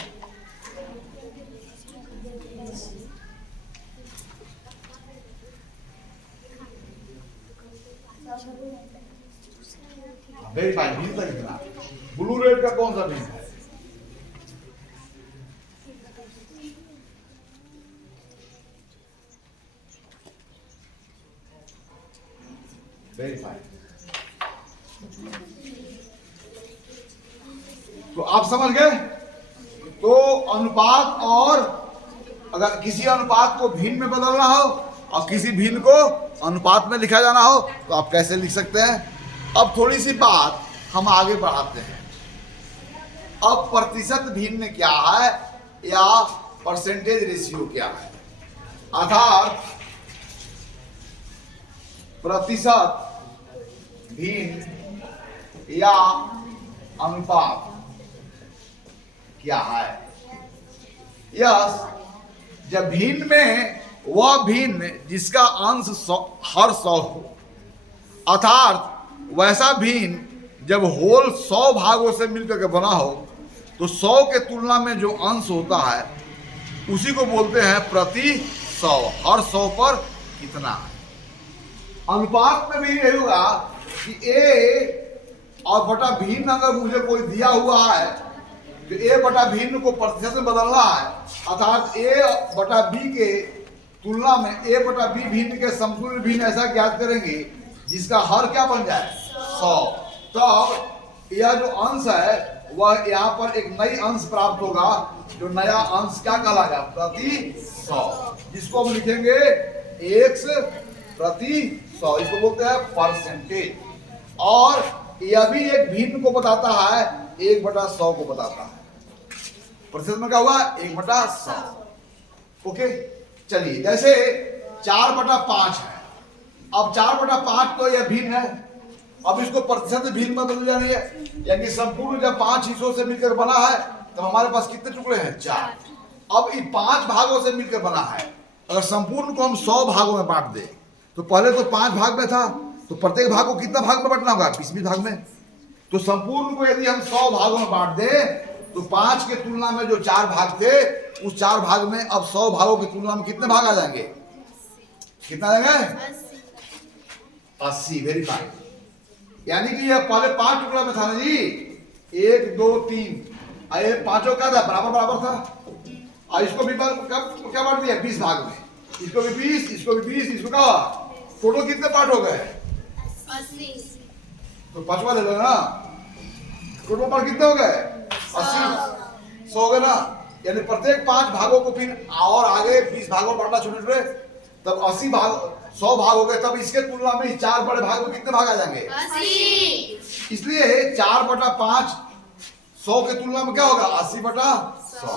वेरीफाई भिन्न तक इतना। ब्लू रेड का कौन सा भिन्न है? वेरीफाई। तो आप समझ गए? तो अनुपात और अगर किसी अनुपात को भिन्न में बदलना हो और किसी भिन्न को अनुपात में लिखा जाना हो तो आप कैसे लिख सकते हैं। अब थोड़ी सी बात हम आगे बढ़ाते हैं। अब प्रतिशत भिन्न क्या है या परसेंटेज रेशियो क्या है, अर्थात प्रतिशत भिन्न या अनुपात क्या है। यस, जब भिन्न में वह भिन्न जिसका अंश हर 100 हो, अर्थात वैसा भिन्न जब होल 100 भागों से मिलकर के बना हो तो 100 के तुलना में जो अंश होता है उसी को बोलते हैं प्रति 100। हर 100 पर कितना है। अनुपात में भी यही होगा कि ए और बटा भिन्न अगर मुझे कोई दिया हुआ है तो ए बटा भिन्न को प्रतिशत में बदलना है, अर्थात ए बटा बी के तुलना में ए बटा बी भिन्न के समतुल्य भिन्न ऐसा ज्ञात करेंगे जिसका हर क्या बन जाए 100। तब यह जो अंश है वह यहाँ पर एक नई अंश प्राप्त होगा, जो नया अंश क्या कहलाएगा प्रति 100, जिसको हम लिखेंगे x प्रति 100, इसको बोलते हैं परसेंटेज। और यह भी एक भिन्न को बताता है, 1/100 को बताता है। प्रतिशत में क्या हुआ 1/100। ओके, चलिए जैसे 4/5 है। अब 4/5 तो यह भिन्न है, अब इसको प्रतिशत भिन्न में बदल जानी है, यानी संपूर्ण जब 5 हिस्सों से मिलकर बना है तो हमारे पास कितने टुकड़े हैं 4। अब इन 5 भागों से मिलकर बना है, अगर संपूर्ण को हम 100 भागों में बांट दें तो पहले तो 5 भाग में था, तो प्रत्येक भाग को कितना भाग में बांटना होगा 20 भाग में। तो संपूर्ण को यदि हम 100 भागों में बांट दें तो 5 के तुलना में जो 4 भाग थे उस 4 भाग में अब 100 भागों की तुलना में कितने भाग आ जाएंगे, कितना आ जाएंगे 80। Very fine. यानी कि यह पहले 5 टुकड़ा में था ना जी, 1 2 3, ये पांचों क्या था बराबर बराबर था। और इसको भी कब क्या बांट दिया 20 भाग में, इसको भी 20, इसको भी 20, इसको क्या टोटल कितने पार्ट हो गए 80। तो 5 ले लो ना, टोटल पार्ट कितने हो गए 80, 100 हो गए ना। यानी प्रत्येक 5 भागों को फिर और आगे 20 भागों में बांटना छोटे छोटे, तब 80 भाग 100 भाग हो गए। तब इसके तुलना में 4 बड़े भाग में कितने भाग आ जाएंगे 80। इसलिए 4/5 100 के तुलना में क्या होगा 80/100।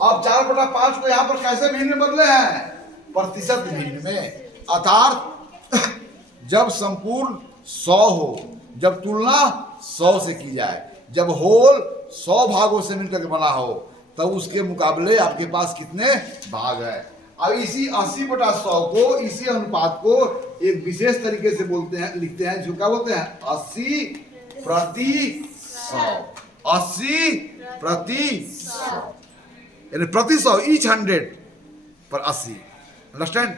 अब 4/5 को यहाँ पर कैसे भिन्न में बदले हैं प्रतिशत भिन्न में, अर्थात जब संपूर्ण 100 हो, जब तुलना 100 से की जाए, जब होल 100 भागों से मिलकर के बना हो तब उसके मुकाबले आपके पास कितने भाग है। अब इसी 80/100 को, इसी अनुपात को एक विशेष तरीके से बोलते हैं, लिखते हैं, जो क्या बोलते हैं 80/100। 80/100 यानी प्रति 100 ईच 100 पर 80। अंडरस्टैंड।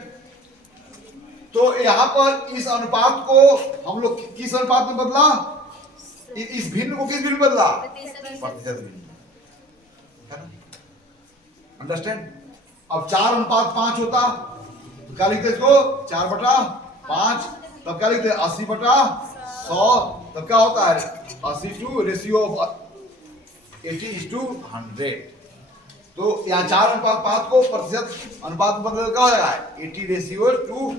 तो यहां पर इस अनुपात को हम लोग किस अनुपात में बदला, इस भिन्न को किस भिन्न में बदला प्रतिशत भिन्न। अंडरस्टैंड। अब 4/5 होता तो क्या लिखते इसको 4/5, तब क्या लिखते 80/100, तब क्या होता है 80 टू रेशियो ऑफ 80:100। तो यहाँ 4/5 को प्रतिशत अनुपात में बदल क्या हो जाएगा 80:100।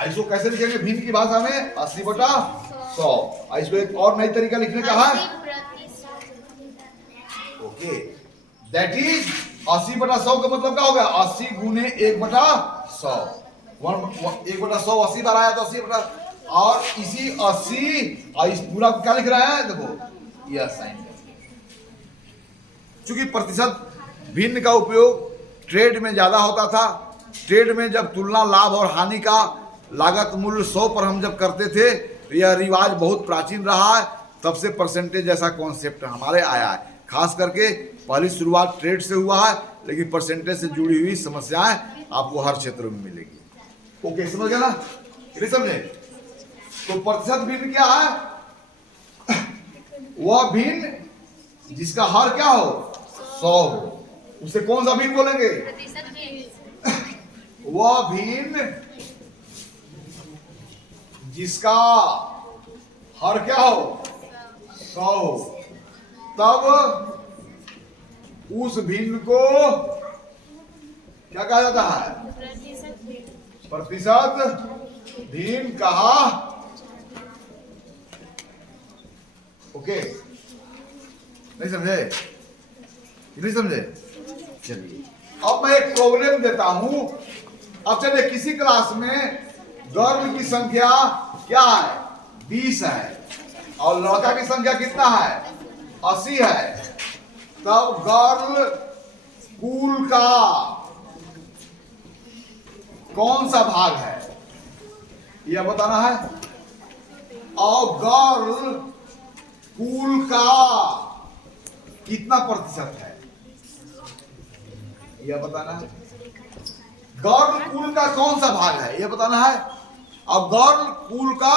इसको कैसे लिखेंगे भिन्न की भाषा में 80/100। इसको एक और नई तरीका लिखने का है, ओके, दैट इज 80/100 का मतलब क्या हो गया 80 गुने 1/100। 1/100 80 बार आया तो 80 और इसी 80 और इस पूरा क्या लिख रहा है देखो यह साइन। चूंकि प्रतिशत भिन्न का उपयोग ट्रेड में ज्यादा होता था, ट्रेड में जब तुलना लाभ और हानि का लागत मूल्य 100 पर हम जब करते थे तो यह रिवाज बहुत प्राचीन रहा है, तब से परसेंटेज जैसा कॉन्सेप्ट हमारे आया है। खास करके पहली शुरुआत ट्रेड से हुआ है, लेकिन परसेंटेज से जुड़ी हुई समस्याएं आपको हर क्षेत्र में मिलेगी। ओके, समझ गया ना, नहीं समझे? तो प्रतिशत भिन्न क्या है, वह भिन्न जिसका हर क्या हो 100 हो, उसे कौन सा भिन्न बोलेंगे वह भिन्न जिसका हर क्या हो 100 हो। तब उस भिन्न को क्या कहा जाता है? प्रतिशत भिन्न कहा। ओके, नहीं समझे? नहीं समझे? चलिए अब मैं एक प्रॉब्लम देता हूं। अब चलिए किसी क्लास में गर्ल की संख्या क्या है? 20 है और लड़का की संख्या कितना है? 80 है। तब गर्ल कुल का कौन सा भाग है यह बताना है। और गर्ल कुल का कितना प्रतिशत है यह बताना है। गर्ल कुल का कौन सा भाग है यह बताना है। अब गर्ल कुल का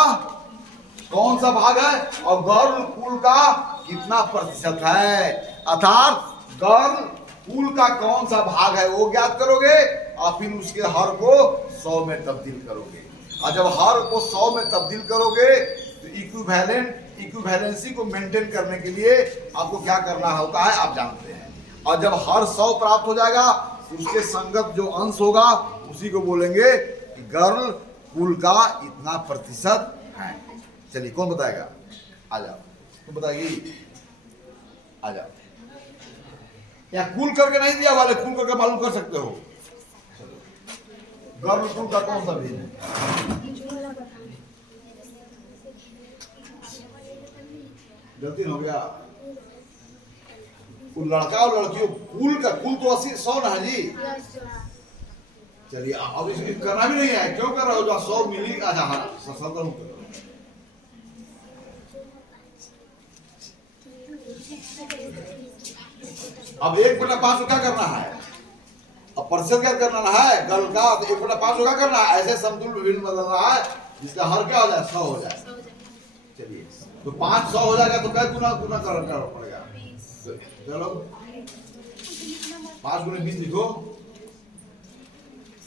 कौन सा भाग है और गर्ल कुल का कितना प्रतिशत है, अर्थात गर्ल कुल का कौन सा भाग है वो ज्ञात करोगे और फिर उसके हर को 100 में तब्दील करोगे। और जब हर को 100 में तब्दील करोगे तो इक्विवेलेंसी को मेंटेन करने के लिए आपको क्या करना होता है आप जानते हैं। और जब हर 100 प्राप्त हो जाएगा तो उसके संगत जो अंश होगा उसी को बोलेंगे कि गर्ल कुल का इतना प्रतिशत है। चलिए कौन बताएगा? आ जाओ, तुम बताएगी, आ जाओ। या कुल करके नहीं दिया वाले, कुल करके मालूम कर सकते हो। गर्ल कुल का कौन सा भिन्न है? गलती हो गया। लड़का और लड़कियों कुल का कुल तो 80 100 ना है जी। चलिए अब इसको करना भी नहीं है, क्यों कर रहे हो? जो 100 मिली। अच्छा हाँ, 70 अब 1/5 को क्या करना है? अब प्रतिशत क्या करना है गर्ल का? तो 1/5 को क्या करना है? ऐसे समतुल्य भिन्न बदलना है जिसका हर क्या हो जाए? 100 हो जाए। चलिए तो 5 100 हो जाएगा तो क्या गुना गुना करना पड़ेगा? चलो 5 × 20 लिखो।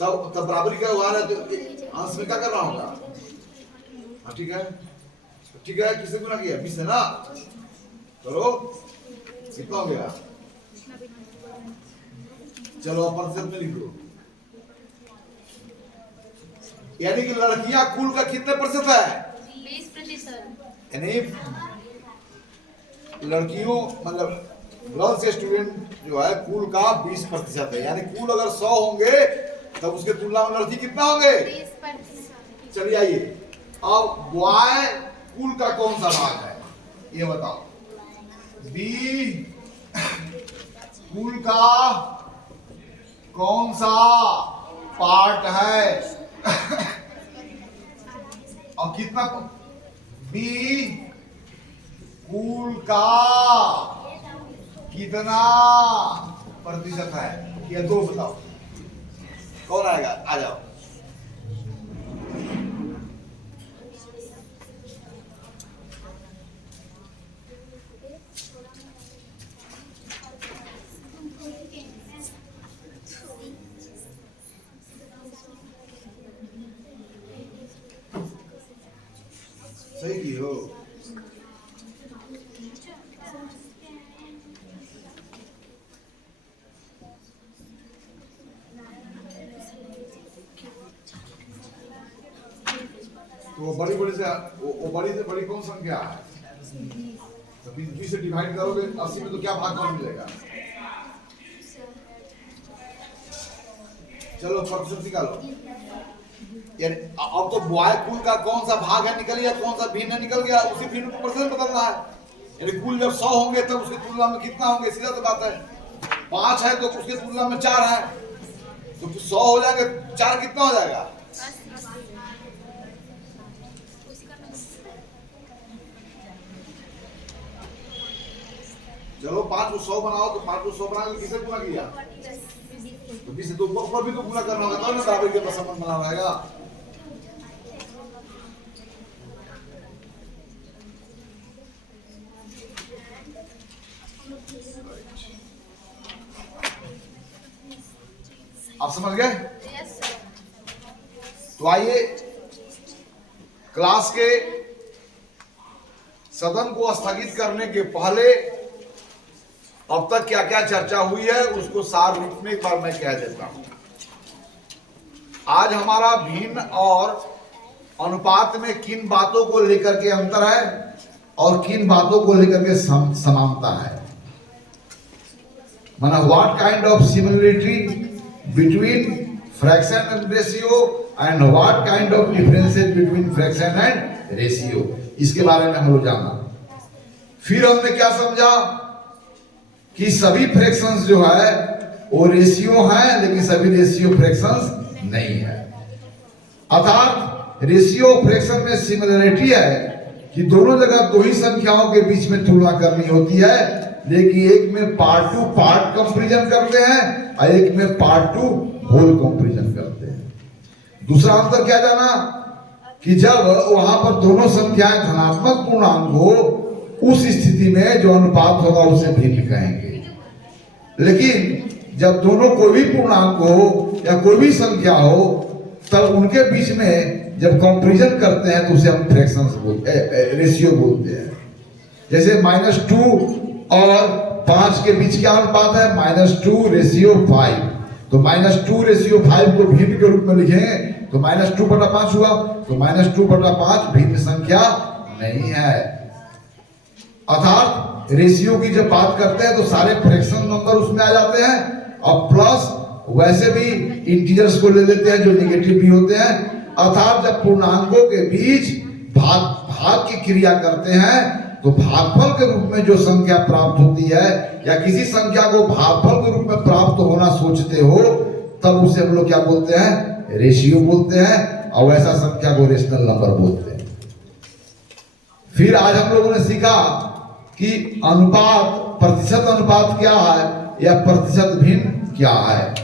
तब बराबरी का हुआ है तो अंश में क्या करना होगा? हाँ ठीक है, ठीक है। किससे गुना किया? 20 है ना। चलो कितना हो गया? चलो प्रतिशत में लिखो। यानी कि लड़कियां कुल का कितने प्रतिशत है? 20%। यानी लड़कियों मतलब गर्ल्स स्टूडेंट जो है कुल का 20% है। यानी कुल अगर 100 होंगे तब उसके तुलना में लड़की कितना होंगे? 20%। चलिए आइए अब बॉय कुल का कौन सा भाग है ये बताओ। बी कुल का कौन सा पार्ट है और कितना? बी कुल का कितना प्रतिशत है ये दो बताओ। कौन आएगा? आ जाओ। सही की हो। तो वो बड़ी बड़ी से वो बड़ी से बड़ी कौन संख्या है? तो 20 से डिवाइड करोगे 80 में तो क्या भाग कौन मिलेगा? चलो प्रतिशत निकालो। यानी अब तो बॉय कुल का कौन सा भाग है निकल गया, कौन सा भिन्न निकल गया, उसी भिन्न को प्रतिशत बदलना है। यानी कुल जब 100 होंगे तब उसकी तुलना में कितना होंगे? सीधा सी बात है। 5 है तो उसकी तुलना में 4 है तो 100 हो जाएंगे, 4 कितना हो जाएगा? चलो 5 को 100 बनाओ तो 5 को 100 बना के किसे गुना किया? तो 20 से तो ऊपर भी तो गुना करना होगा तब ना बराबर के संबंध बना रहेगा। आप समझ गए? तो आइए क्लास के सदन को स्थगित करने के पहले अब तक क्या क्या चर्चा हुई है उसको सार रूप में एक बार मैं कह देता हूं। आज हमारा भिन्न और अनुपात में किन बातों को लेकर के अंतर है और किन बातों को लेकर के समानता है। माना what kind of similarity between fraction and ratio and what kind of differences between fraction and ratio, इसके बारे में हम लोग जाना। फिर हमने क्या समझा कि सभी फ्रैक्शंस जो है वो रेशियो है, लेकिन सभी रेशियो फ्रैक्शंस नहीं है। अर्थात रेशियो फ्रैक्शन में सिमिलरिटी है कि दोनों जगह दो ही संख्याओं के बीच में तुलना करनी होती है, लेकिन एक में पार्ट टू पार्ट कंपैरिजन करते हैं और एक में पार्ट टू होल कंपैरिजन करते हैं। दूसरा अंतर क्या जाना कि जब वहां पर दोनों संख्याएं धनात्मक पूर्णांक हो, उस स्थिति में जो अनुपात होगा उसे भिन्न कहेंगे। लेकिन जब दोनों कोई भी पूर्णांक हो या कोई भी संख्या हो, तब उनके बीच में जब कंपैरिजन करते हैं तो उसे हम फ्रैक्शंस बोलते हैं, रेशियो बोलते हैं। जैसे -2 और 5 के बीच क्या अनुपात है? -2:5। तो -2:5 को भिन्न के रूप में लिखेंगे तो -2/5 हुआ, तो -2/5 भिन्न संख्या नहीं है। अर्थात रेशियो की जब बात करते हैं तो सारे फ्रैक्शन नंबर उसमें आ जाते हैं, और प्लस वैसे भी इंटीजर्स को ले लेते हैं जो नेगेटिव भी होते हैं। अर्थात जब पूर्णांकों के बीच भाग की क्रिया करते हैं तो भागफल के रूप में जो संख्या प्राप्त होती है या किसी संख्या को भागफल के रूप में प्राप्त होना सोचते हो, तब उसे हम लोग क्या बोलते हैं? रेशियो बोलते हैं, और वैसा संख्या को रेशनल नंबर बोलते हैं। फिर आज हम लोगों ने सीखा कि अनुपात, प्रतिशत अनुपात क्या है या प्रतिशत भिन्न क्या है।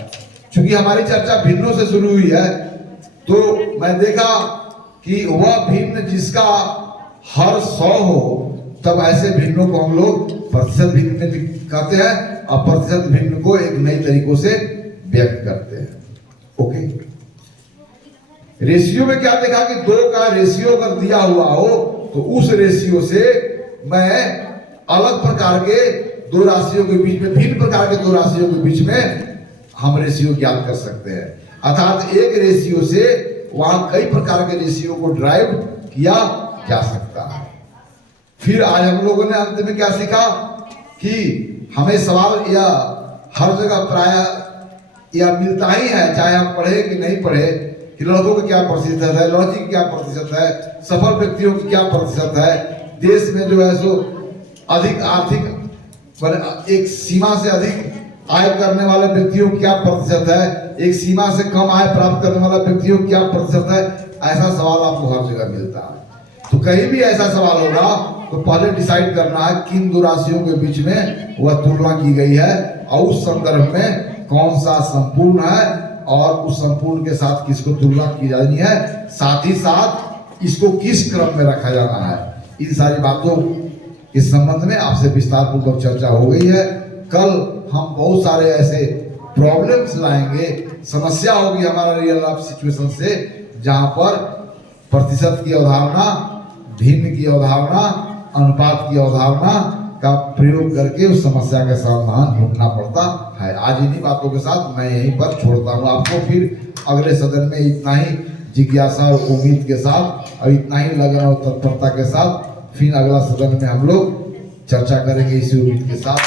चूंकि हमारी चर्चा भिन्नों से शुरू हुई है, तो मैं देखा कि वह भिन्न जिसका हर 100 हो, तब ऐसे भिन्नों को हम लोग प्रतिशत भिन्न कहते हैं, और प्रतिशत भिन्न को एक नई तरीकों से व्यक्त करते हैं। ओके, रेशियो में क्या देखा कि 2 का रेशियो अगर दिया हुआ हो तो उस रेशियो से मैं अलग प्रकार के दो राशियों के बीच में, भिन्न प्रकार के दो राशियों के बीच में हम रेशियो ज्ञात कर सकते हैं। अर्थात एक रेशियो से वहां कई प्रकार के रेशियो को ड्राइव किया जा सकता है। फिर आज हम लोगों ने अंत में क्या सीखा कि हमें सवाल या हर जगह प्राय या मिलता ही है, चाहे आप पढ़े कि नहीं पढ़े, कि लड़कों का क्या प्रतिशत है, लड़की की क्या प्रतिशत है, सफल व्यक्तियों की क्या प्रतिशत है, देश में जो है सो अधिक आर्थिक एक सीमा से अधिक आय करने वाले व्यक्तियों की क्या प्रतिशत है, एक सीमा से कम आय प्राप्त करने वाला व्यक्तियों की क्या प्रतिशत है। ऐसा सवाल आपको हर जगह मिलता है। तो कहीं भी ऐसा सवाल होगा तो पहले डिसाइड करना है किन दो राशियों के बीच में वह तुलना की गई है, और उस संदर्भ में कौन सा संपूर्ण है और उस संपूर्ण के साथ किसको तुलना की जानी है, साथ ही साथ इसको किस क्रम में रखा जाना है। इन सारी बातों के संबंध में आपसे विस्तार पूर्वक चर्चा हो गई है। कल हम बहुत सारे ऐसे प्रॉब्लम्स लाएंगे, समस्या होगी हमारा रियल लाइफ सिचुएशन से, जहां पर प्रतिशत की अवधारणा, भिन्न की अवधारणा, अनुपात की अवधारणा का प्रयोग करके उस समस्या का समाधान ढूंढना पड़ता है। आज इन्हीं बातों के साथ मैं यहीं पर छोड़ता हूँ आपको। फिर अगले सदन में इतना ही जिज्ञासा और उम्मीद के साथ और इतना ही लगन और तत्परता के साथ फिर अगला सदन में हम लोग चर्चा करेंगे इसी उम्मीद के साथ।